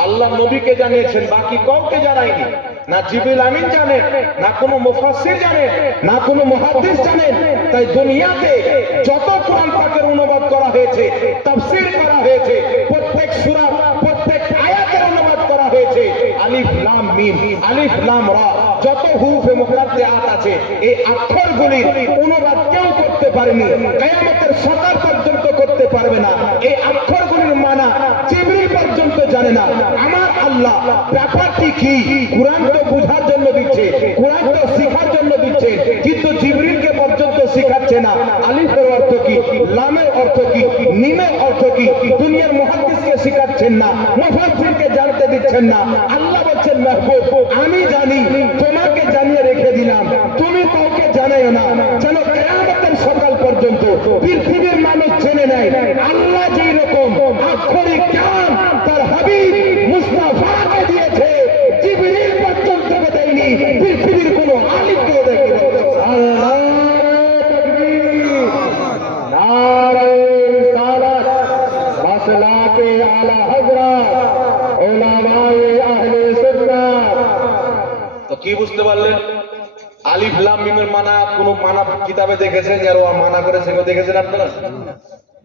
আল্লাহ নবীকে জানিয়েছেন, বাকি কাউকে জানায়নি। না জিবরিল আমিন জানেন, না কোনো মুফাসসির জানেন, না কোনো মুহাদ্দিস জানেন। তাই দুনিয়াতে যত কোরআন পাকের অনুবাদ করা হয়েছে, তাফসীর করা হয়েছে, প্রত্যেক সূরা প্রত্যেক আয়াতের অনুবাদ করা হয়েছে আলিফ লাম মিম, আলিফ লাম রা, যত হুরুফে মুকাদ্দাত আছে এই অক্ষরগুলির অনুবাদ কেউ করতে পারেনি, কিয়ামতের সকাল পর্যন্ত করতে পারবে না। এই অক্ষরগুলির মানা জিবরিল পর্যন্ত জানে না। আমার আল্লাহ ব্যাপারটি কি, কুরআন তো বোঝার জন্য দিচ্ছে, কুরআন তো শেখার জন্য দিচ্ছে, কিন্তু জিবরিলকে পর্যন্ত শেখাচ্ছে না আলিফের অর্থ কি, লামের অর্থ কি, মিমের অর্থ কি। দুনিয়ার মুহাদ্দিসকে শেখাচ্ছেন না, মুফাসসিরকে জানতে দিচ্ছেন না। আল্লাহ বলছেন মাহবুব আমি জানি, তোমাকে জানিয়ে রেখে দিলাম, তুমি কাউকে জানাইও না, যেন কিয়ামতের সকাল পর্যন্ত পৃথিবীর মানুষ জেনে নেয় আল্লাহ যেই রকম আক্ষরিক জ্ঞান তার হাবিব মুস্তাফাকে দিয়েছে, জিবরিল পর্যন্ত দেয়নি, পৃথিবীর কোন আলিমকেও দেয়নি। আল্লাহু তাকবীর, নারে রিসালাত, মাসলাকে আলা হযরত উলামায়ে আহলে সুন্নাত। তো কি বুঝতে পারলেন? আলিফ লাম মিমের মানা কোন মানা কিতাবে দেখেছেন, যারা মানা করেছে কেউ দেখেছেন আপনারা?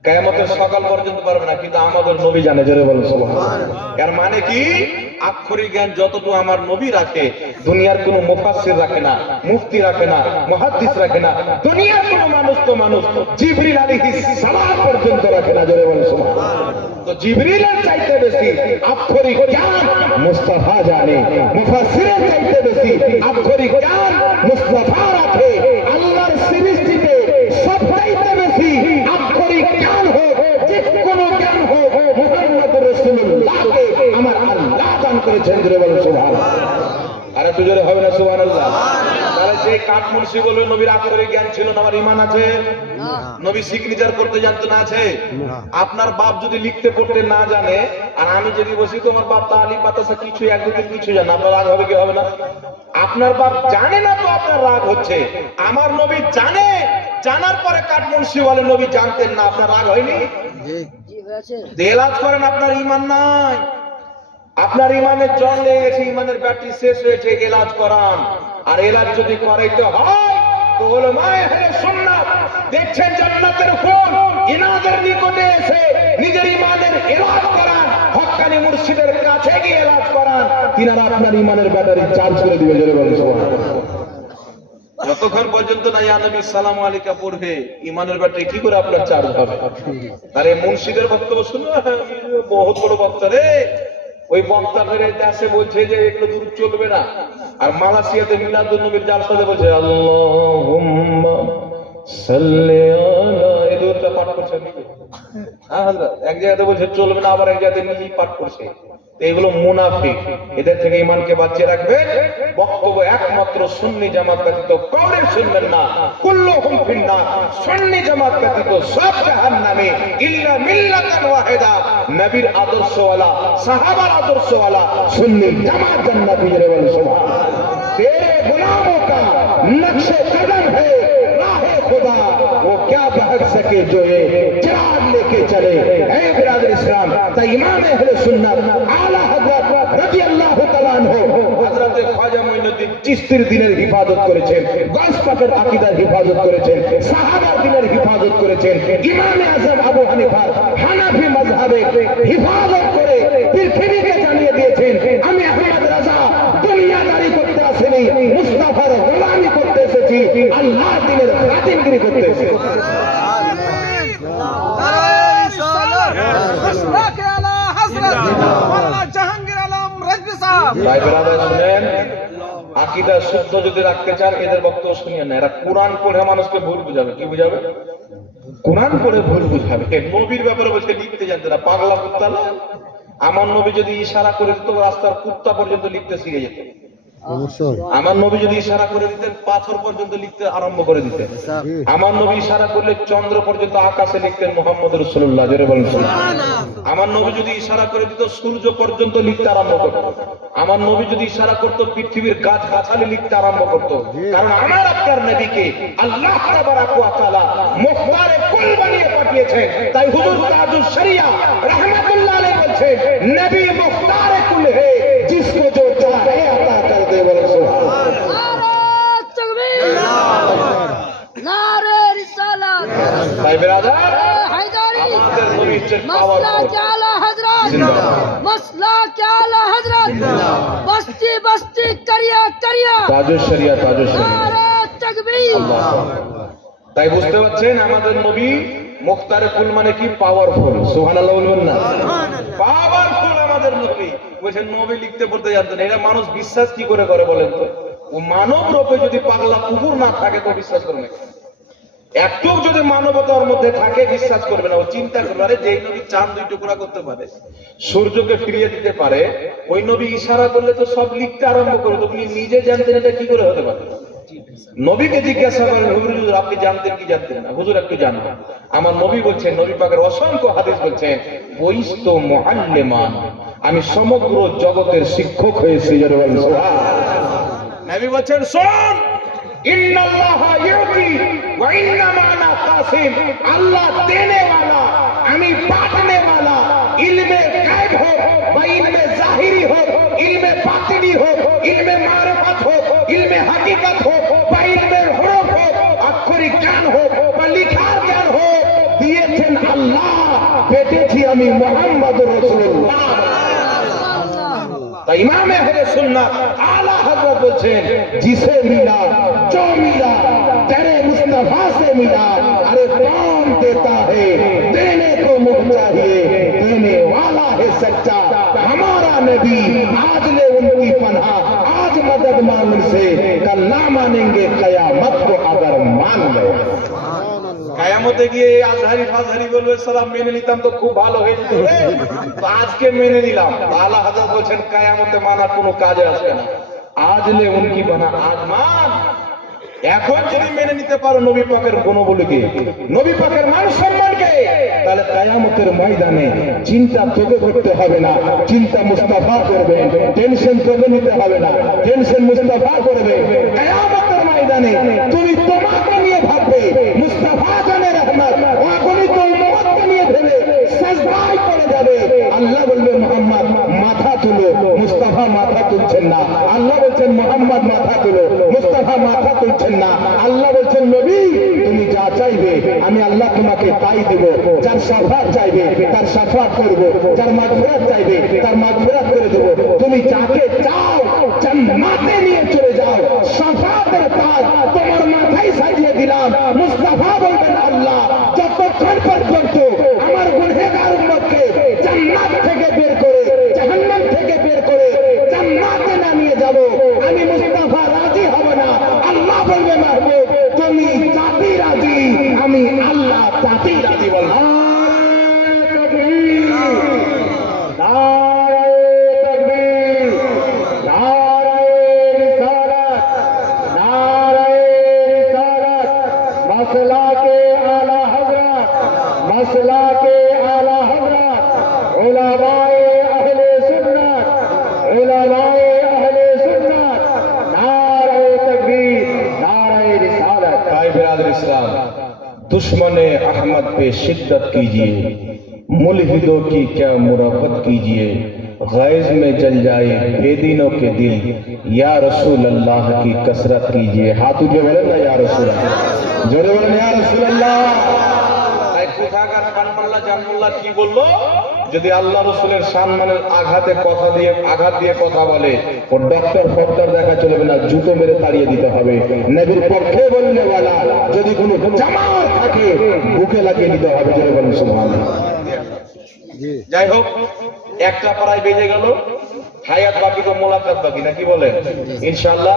কিয়ামতের সকাল পর্যন্ত পারবে না, কিন্তু আমাদের নবী জানে। জোরে বলুন সুবহানাল্লাহ। এর মানে কি, আক্ষরিক জ্ঞান যতটুকু আমার নবী রাখে, দুনিয়ার কোন মুফাসসির রাখে না, মুফতি রাখে না, মুহাদ্দিস রাখে না, দুনিয়ার কোন মানুষ জিবরিল আলাইহিস সালাম পর্যন্ত রাখে না। জোরে বলুন সুবহানাল্লাহ। তো জিবরিলের চাইতে বেশি আক্ষরিক জ্ঞান মুস্তাফা জানে, মুফাসসিরের চাইতে বেশি আক্ষরিক জ্ঞান মুস্তাফা রাখে। আল্লাহর সৃষ্টিতে সবচাইতে বেশি আক্ষরিক জ্ঞান হোক, যে কোনো জ্ঞান হোক, মুহাম্মদুর রাসূলুল্লাহকে আমার আল্লাহ দান করেছেন। জোরে বলুন সুবহানাল্লাহ। আর একটু জোরে হবে না সুবহানাল্লাহ? তাহলে যে কাঠ মুন্সি বলবে নবীর আক্ষরিক জ্ঞান ছিল না, আমার ঈমান আছে? নবী সিগনেচার করতে জানতো না? আছে? আপনার বাপ যদি লিখতে পড়তে না জানে, আর আমি যদি বসি তোমার বাপ তা আলিফ বাতাসা কিছু এক দুটো কিছু জানে, আপনার রাগ হবে কি হবে না? আপনার বাপ জানে না তো আপনার রাগ হচ্ছে। আমার নবী জানে, জানার পরে কাঠ মুন্সি বলে নবী জানতেন না, আপনার রাগ হয়নি? এলাজ করেন, আপনার ঈমান নাই, আপনার ঈমানের জং লেগে গেছে, ঈমানের ব্যাটারি শেষ হয়েছে, এলাজ করান। আর এলাজ যদি করাইতে হয় তো উলামায়ে আহলে সুন্নাত দেখছেন জান্নাতের ফুল ইনাদের নিকটে এসে নিজের ঈমানের এলাজ করান, হক্কানি মুর্শিদের কাছে গিয়ে এলাজ করান, তিনারা আপনার ঈমানের ব্যাটারি চার্জ করে দিবে। জোরে বলুন সুবহানাল্লাহ। যতক্ষণ পর্যন্ত না ইয়া নবী সালামু আলাইকা পড়বে, ঈমানের ব্যাটারি কি করে আপনার চার্জ হবে? আরে মুর্শিদের বক্তব্য শুনো, বহুত বড় বক্তা রে, ওই বক্তা ফেরে দেশে বলছে যে এগুলো দূর চলবে না, আর মালয়েশিয়াতে মিলাদুন নবীর জালসাতে বলছে আল্লাহুম্মা সাল্লি আলা, এই দুটো পাঠ করছে নাকি? হ্যাঁ হযরত, এক জায়গাতে বলছে চলবে না, আবার এক জায়গাতে নিজেই পাঠ করছে। এগুলো মুনাফিক, এদের থেকে ঈমানকে বাঁচিয়ে রাখবেন। বক্তব্য একমাত্র সুন্নি জামাত ব্যতীত কাউরে শুনবেন না, কুল্লুহুম ফিন্নার, সুন্নি জামাত ব্যতীত সব জাহান্নামে, ইল্লা মিল্লাতান ওয়াহিদা, নবীর আদর্শওয়ালা, সাহাবার আদর্শওয়ালা সুন্নি জামাত জান্নাতি। জোরে বলুন সুবহানাল্লাহ। तेरे गुलामों का नक्शे कदम है राहे खुदा, वो क्या बहक सके जो ये चिराग लेके चले। है बिरादर इस्लाम, तो इमाम अहले सुन्नत आला हजरत রাদিয়াল্লাহু তাআলা আনহু হযরত খাজা মুঈনুদ্দিন চিশতির দ্বীনের হিফাজত করেছেন, গাছ পাকের আকীদার হিফাজত করেছেন, সাহাবার দ্বীনের হিফাজত করেছেন, ইমাম আযম আবু হানিফা হানাফি মাযহাবের হিফাজত করে পৃথিবীকে জানিয়ে দিয়েছেন আমি আহমদ রাজা দুনিয়াদারি করতে আসেনি, মুস্তাফার গোলামি করতে এসেছি, আল্লাহ দ্বীনের খাতিমগিরি করতে এসেছি। ভাই ব্রাদার শুনেন, আকীদা শুদ্ধ যদি রাখতে চান এদের বক্তব্য শুনিয়ে না। এরা কোরআন পড়ে মানুষকে ভুল বুঝাবে। কি বুঝাবে? কোরআন পড়ে ভুল বুঝাবে। নবীর ব্যাপারে বলছে লিখতে জানতে না, পাগলা কুত্তা না। আমার নবী যদি ইশারা করে দিত রাস্তার কুত্তা পর্যন্ত লিখতে শিখে যেত। আমার নবী যদি ইশারা করে দিতেন পাথর পর্যন্ত লিখতে আরম্ভ করে দিতেন। আমার নবী ইশারা করলে চন্দ্র পর্যন্ত আকাশে লিখতেন মুহাম্মদ রাসূলুল্লাহ। জোরে বলেন সুবহানাল্লাহ। আমার নবী যদি ইশারা করে দিত সূর্য পর্যন্ত লিখতে আরম্ভ করতো। আমার নবী যদি ইশারা করতো পৃথিবীর গাছ গাছালি লিখতে আরম্ভ করতো। কারণ আমার আপনার নবীকে আল্লাহ তাবারাক ওয়া তাআলা মুখতারে কুল বানিয়ে পাঠিয়েছেন। তাই হুজুর তাজুল শরিয়া রাহমাতুল্লাহ আলাইহি বলছেন, নবী মুখতারে কুল হে জিসকো जो चाहे अता कर दे। বলে সুবহানাল্লাহ। नारे तकबीर, नारे रिसालत, তাই বিরাদার, हैदरी, আমাদের নবী হচ্ছেন मसला পাওয়ারফুল। के आला हजरत, मसला के आला हजरत, बस्ती बस्ती करिया करिया, তাজুল শরিয়া, তাজুল শরিয়া। नारे तकबीर, তাই বুঝতে পারছেন আমাদের নবী মুখতারে কুল মানে কি? পাওয়ারফুল। সুবহানাল্লাহ বলবেন না? পাওয়ারফুল আমাদের নবী। বলছেন নবী লিখতে পড়তে জানতেন। এরা মানুষ বিশ্বাস কি করে করে বলেন তো? ও মানব রূপে যদি পাগলা কুকুর না থাকে তো বিশ্বাস করবে না। একটু যদি মানবতার মধ্যে থাকে বিশ্বাস করবে না। ও চিন্তা করবে, আরে যেই নবী চাঁদ দুই টুকরা করতে পারে, সূর্যকে ফিরিয়ে দিতে পারে, ওই নবী ইশারা করলে তো সব লিখতে আরম্ভ করে। তো উনি নিজে জানতেন এটা কি করে হতে পারে? নবীকে জিজ্ঞাসা করেন, হুজুর আপনি জানতেন কি জানতেন না? হুজুর একটু জানো। আমার নবী বলছেন, নবী পাকের অসংখ্য হাদিস বলছেন, বইস্তো মুআল্লিমান, আমি সমগ্র জগতের শিক্ষক হয়েছি। নবী বলছেন, শোন, ইন্নাল্লাহা ইউতি ওয়া ইন্নামা আনা কাসিম, আল্লাহ দেনে वाला, আমি বাঁটনে वाला। ইলমে গায়ব হোক বা ইলমে জাহিরি হোক, ইলমে বাতিনি হোক, ইলমে মারিফাত হোক, ইলমে হাকিকত হোক বা ইলমে হুরুফ হোক, আক্ষরিক জ্ঞান হোক বা লিখার জ্ঞান হোক, দিয়েছেন আল্লাহ। পেটেছি আমি মুহাম্মদুর রাসূলুল্লাহ। तो इमाम अहले सुन्नत आला हजरत बोलছেন, जिसे मिला जो मिला तेरे मुस्तफा से मिला, अरे कौन देता है देने को मुझ चाहिए, देने वाला है सच्चा हमारा नबी। आज ले उनकी पनाह, आज मदद मांग उनसे, कल ना मानेंगे कयामत को अगर मान गए। কায়ামতে গিয়ে আজহারি ফাজহারি বলবে সালাম মেনে নিতাম তো খুব ভালো হয়ে যেত, তো আজকে মেনে নিলাম। আলা হযরত বলেন কায়ামতে মানা কোনো কাজে আসবে না। আজ লে উনকি বানা, আজ মান। এখন যদি মেনে নিতে পারো নবী পাকের গুণবলীকে, নবী পাকের মান সম্মানকে, তাহলে কায়ামতের ময়দানে চিন্তা তোকে করতে হবে না, চিন্তা মুস্তাফা করবে। টেনশন তোকে নিতে হবে না, টেনশন মুস্তাফা করবে। কায়ামতের ময়দানে তুমি তোমাকে নিয়ে ভাববে, মুস্তাফা জানে রহমত ওখানে তো উম্মতকে নিয়ে ভেবে সাজদায় পড়ে যাবে। আল্লাহ বলবে, মুহাম্মদ মাথা তুলো, মুস্তাফা মাথা তুলছেন না। আল্লাহ বলছেন, মুহাম্মদ মাথা তুলো, মুস্তাফা মাথা তুলছেন না। আল্লাহ বলছেন, নবী তুমি যা চাইবে আমি আল্লাহ তোমাকে তাই দেব। যার শাফাত চাইবে তার শাফাত করব, যার মাগফিরাত চাইবে তার মাগফিরাত করে দেব। তুমি যাকে চাও জান্নাতে নিয়ে চলে যাও, শাফাতের তাজ তোমার মাথায় সাজিয়ে দিলাম। মুস্তাফা বলবেন, আল্লাহ যতক্ষণ পর্যন্ত আমার গুনহেগার উম্মতকে জান্নাত থেকে বের করে, জাহান্নাম থেকে বের করে জান্নাতে না নিয়ে যাব, আমি মুস্তাফা রাজি হব না। আল্লাহ বলবে, মাহবুব তুমি জাতি রাজি, আমি আল্লাহ জাতি রাজি। বল मसला के आला हजरत, मसला के आला हजरत, उलमाए अहले सुन्नत, उलमाए अहले सुन्नत, नारे तकबीर, नारे रिसालत। भाई बिरादर इस्लाम, दुश्मने अहमद पे शिद्दत कीजिए, मुल्हिदों की क्या मुराफत कीजिए, गैज में जल जाए बेदीनों के दिल, या रसूल अल्लाह की कसरत कीजिए। हाथ उठे बोले ना, या रसूल अल्लाह, জোরে বলেন ইয়া রাসূলুল্লাহ। তাই কোথাকার সম্মানল্লাহ জান্নাল্লাহ কি বললো? যদি আল্লাহ রাসূলের সম্মানের আঘাত দিয়ে কথা বলে, ও ডক্টর দেখা চলবে না, জুতো মেরে তাড়িয়ে দিতে হবে। নবীর পক্ষে বলনে वाला যদি কোনো জামাত থাকে বুকে লাগিয়ে দিতে হবে। জোরে বলেন সুবহানাল্লাহ। যাই হোক, একটা পাড়ায় বেজে গেল, হায়াত বাকি তো মোলাকাত বাকি, নাকি বলেন? ইনশাআল্লাহ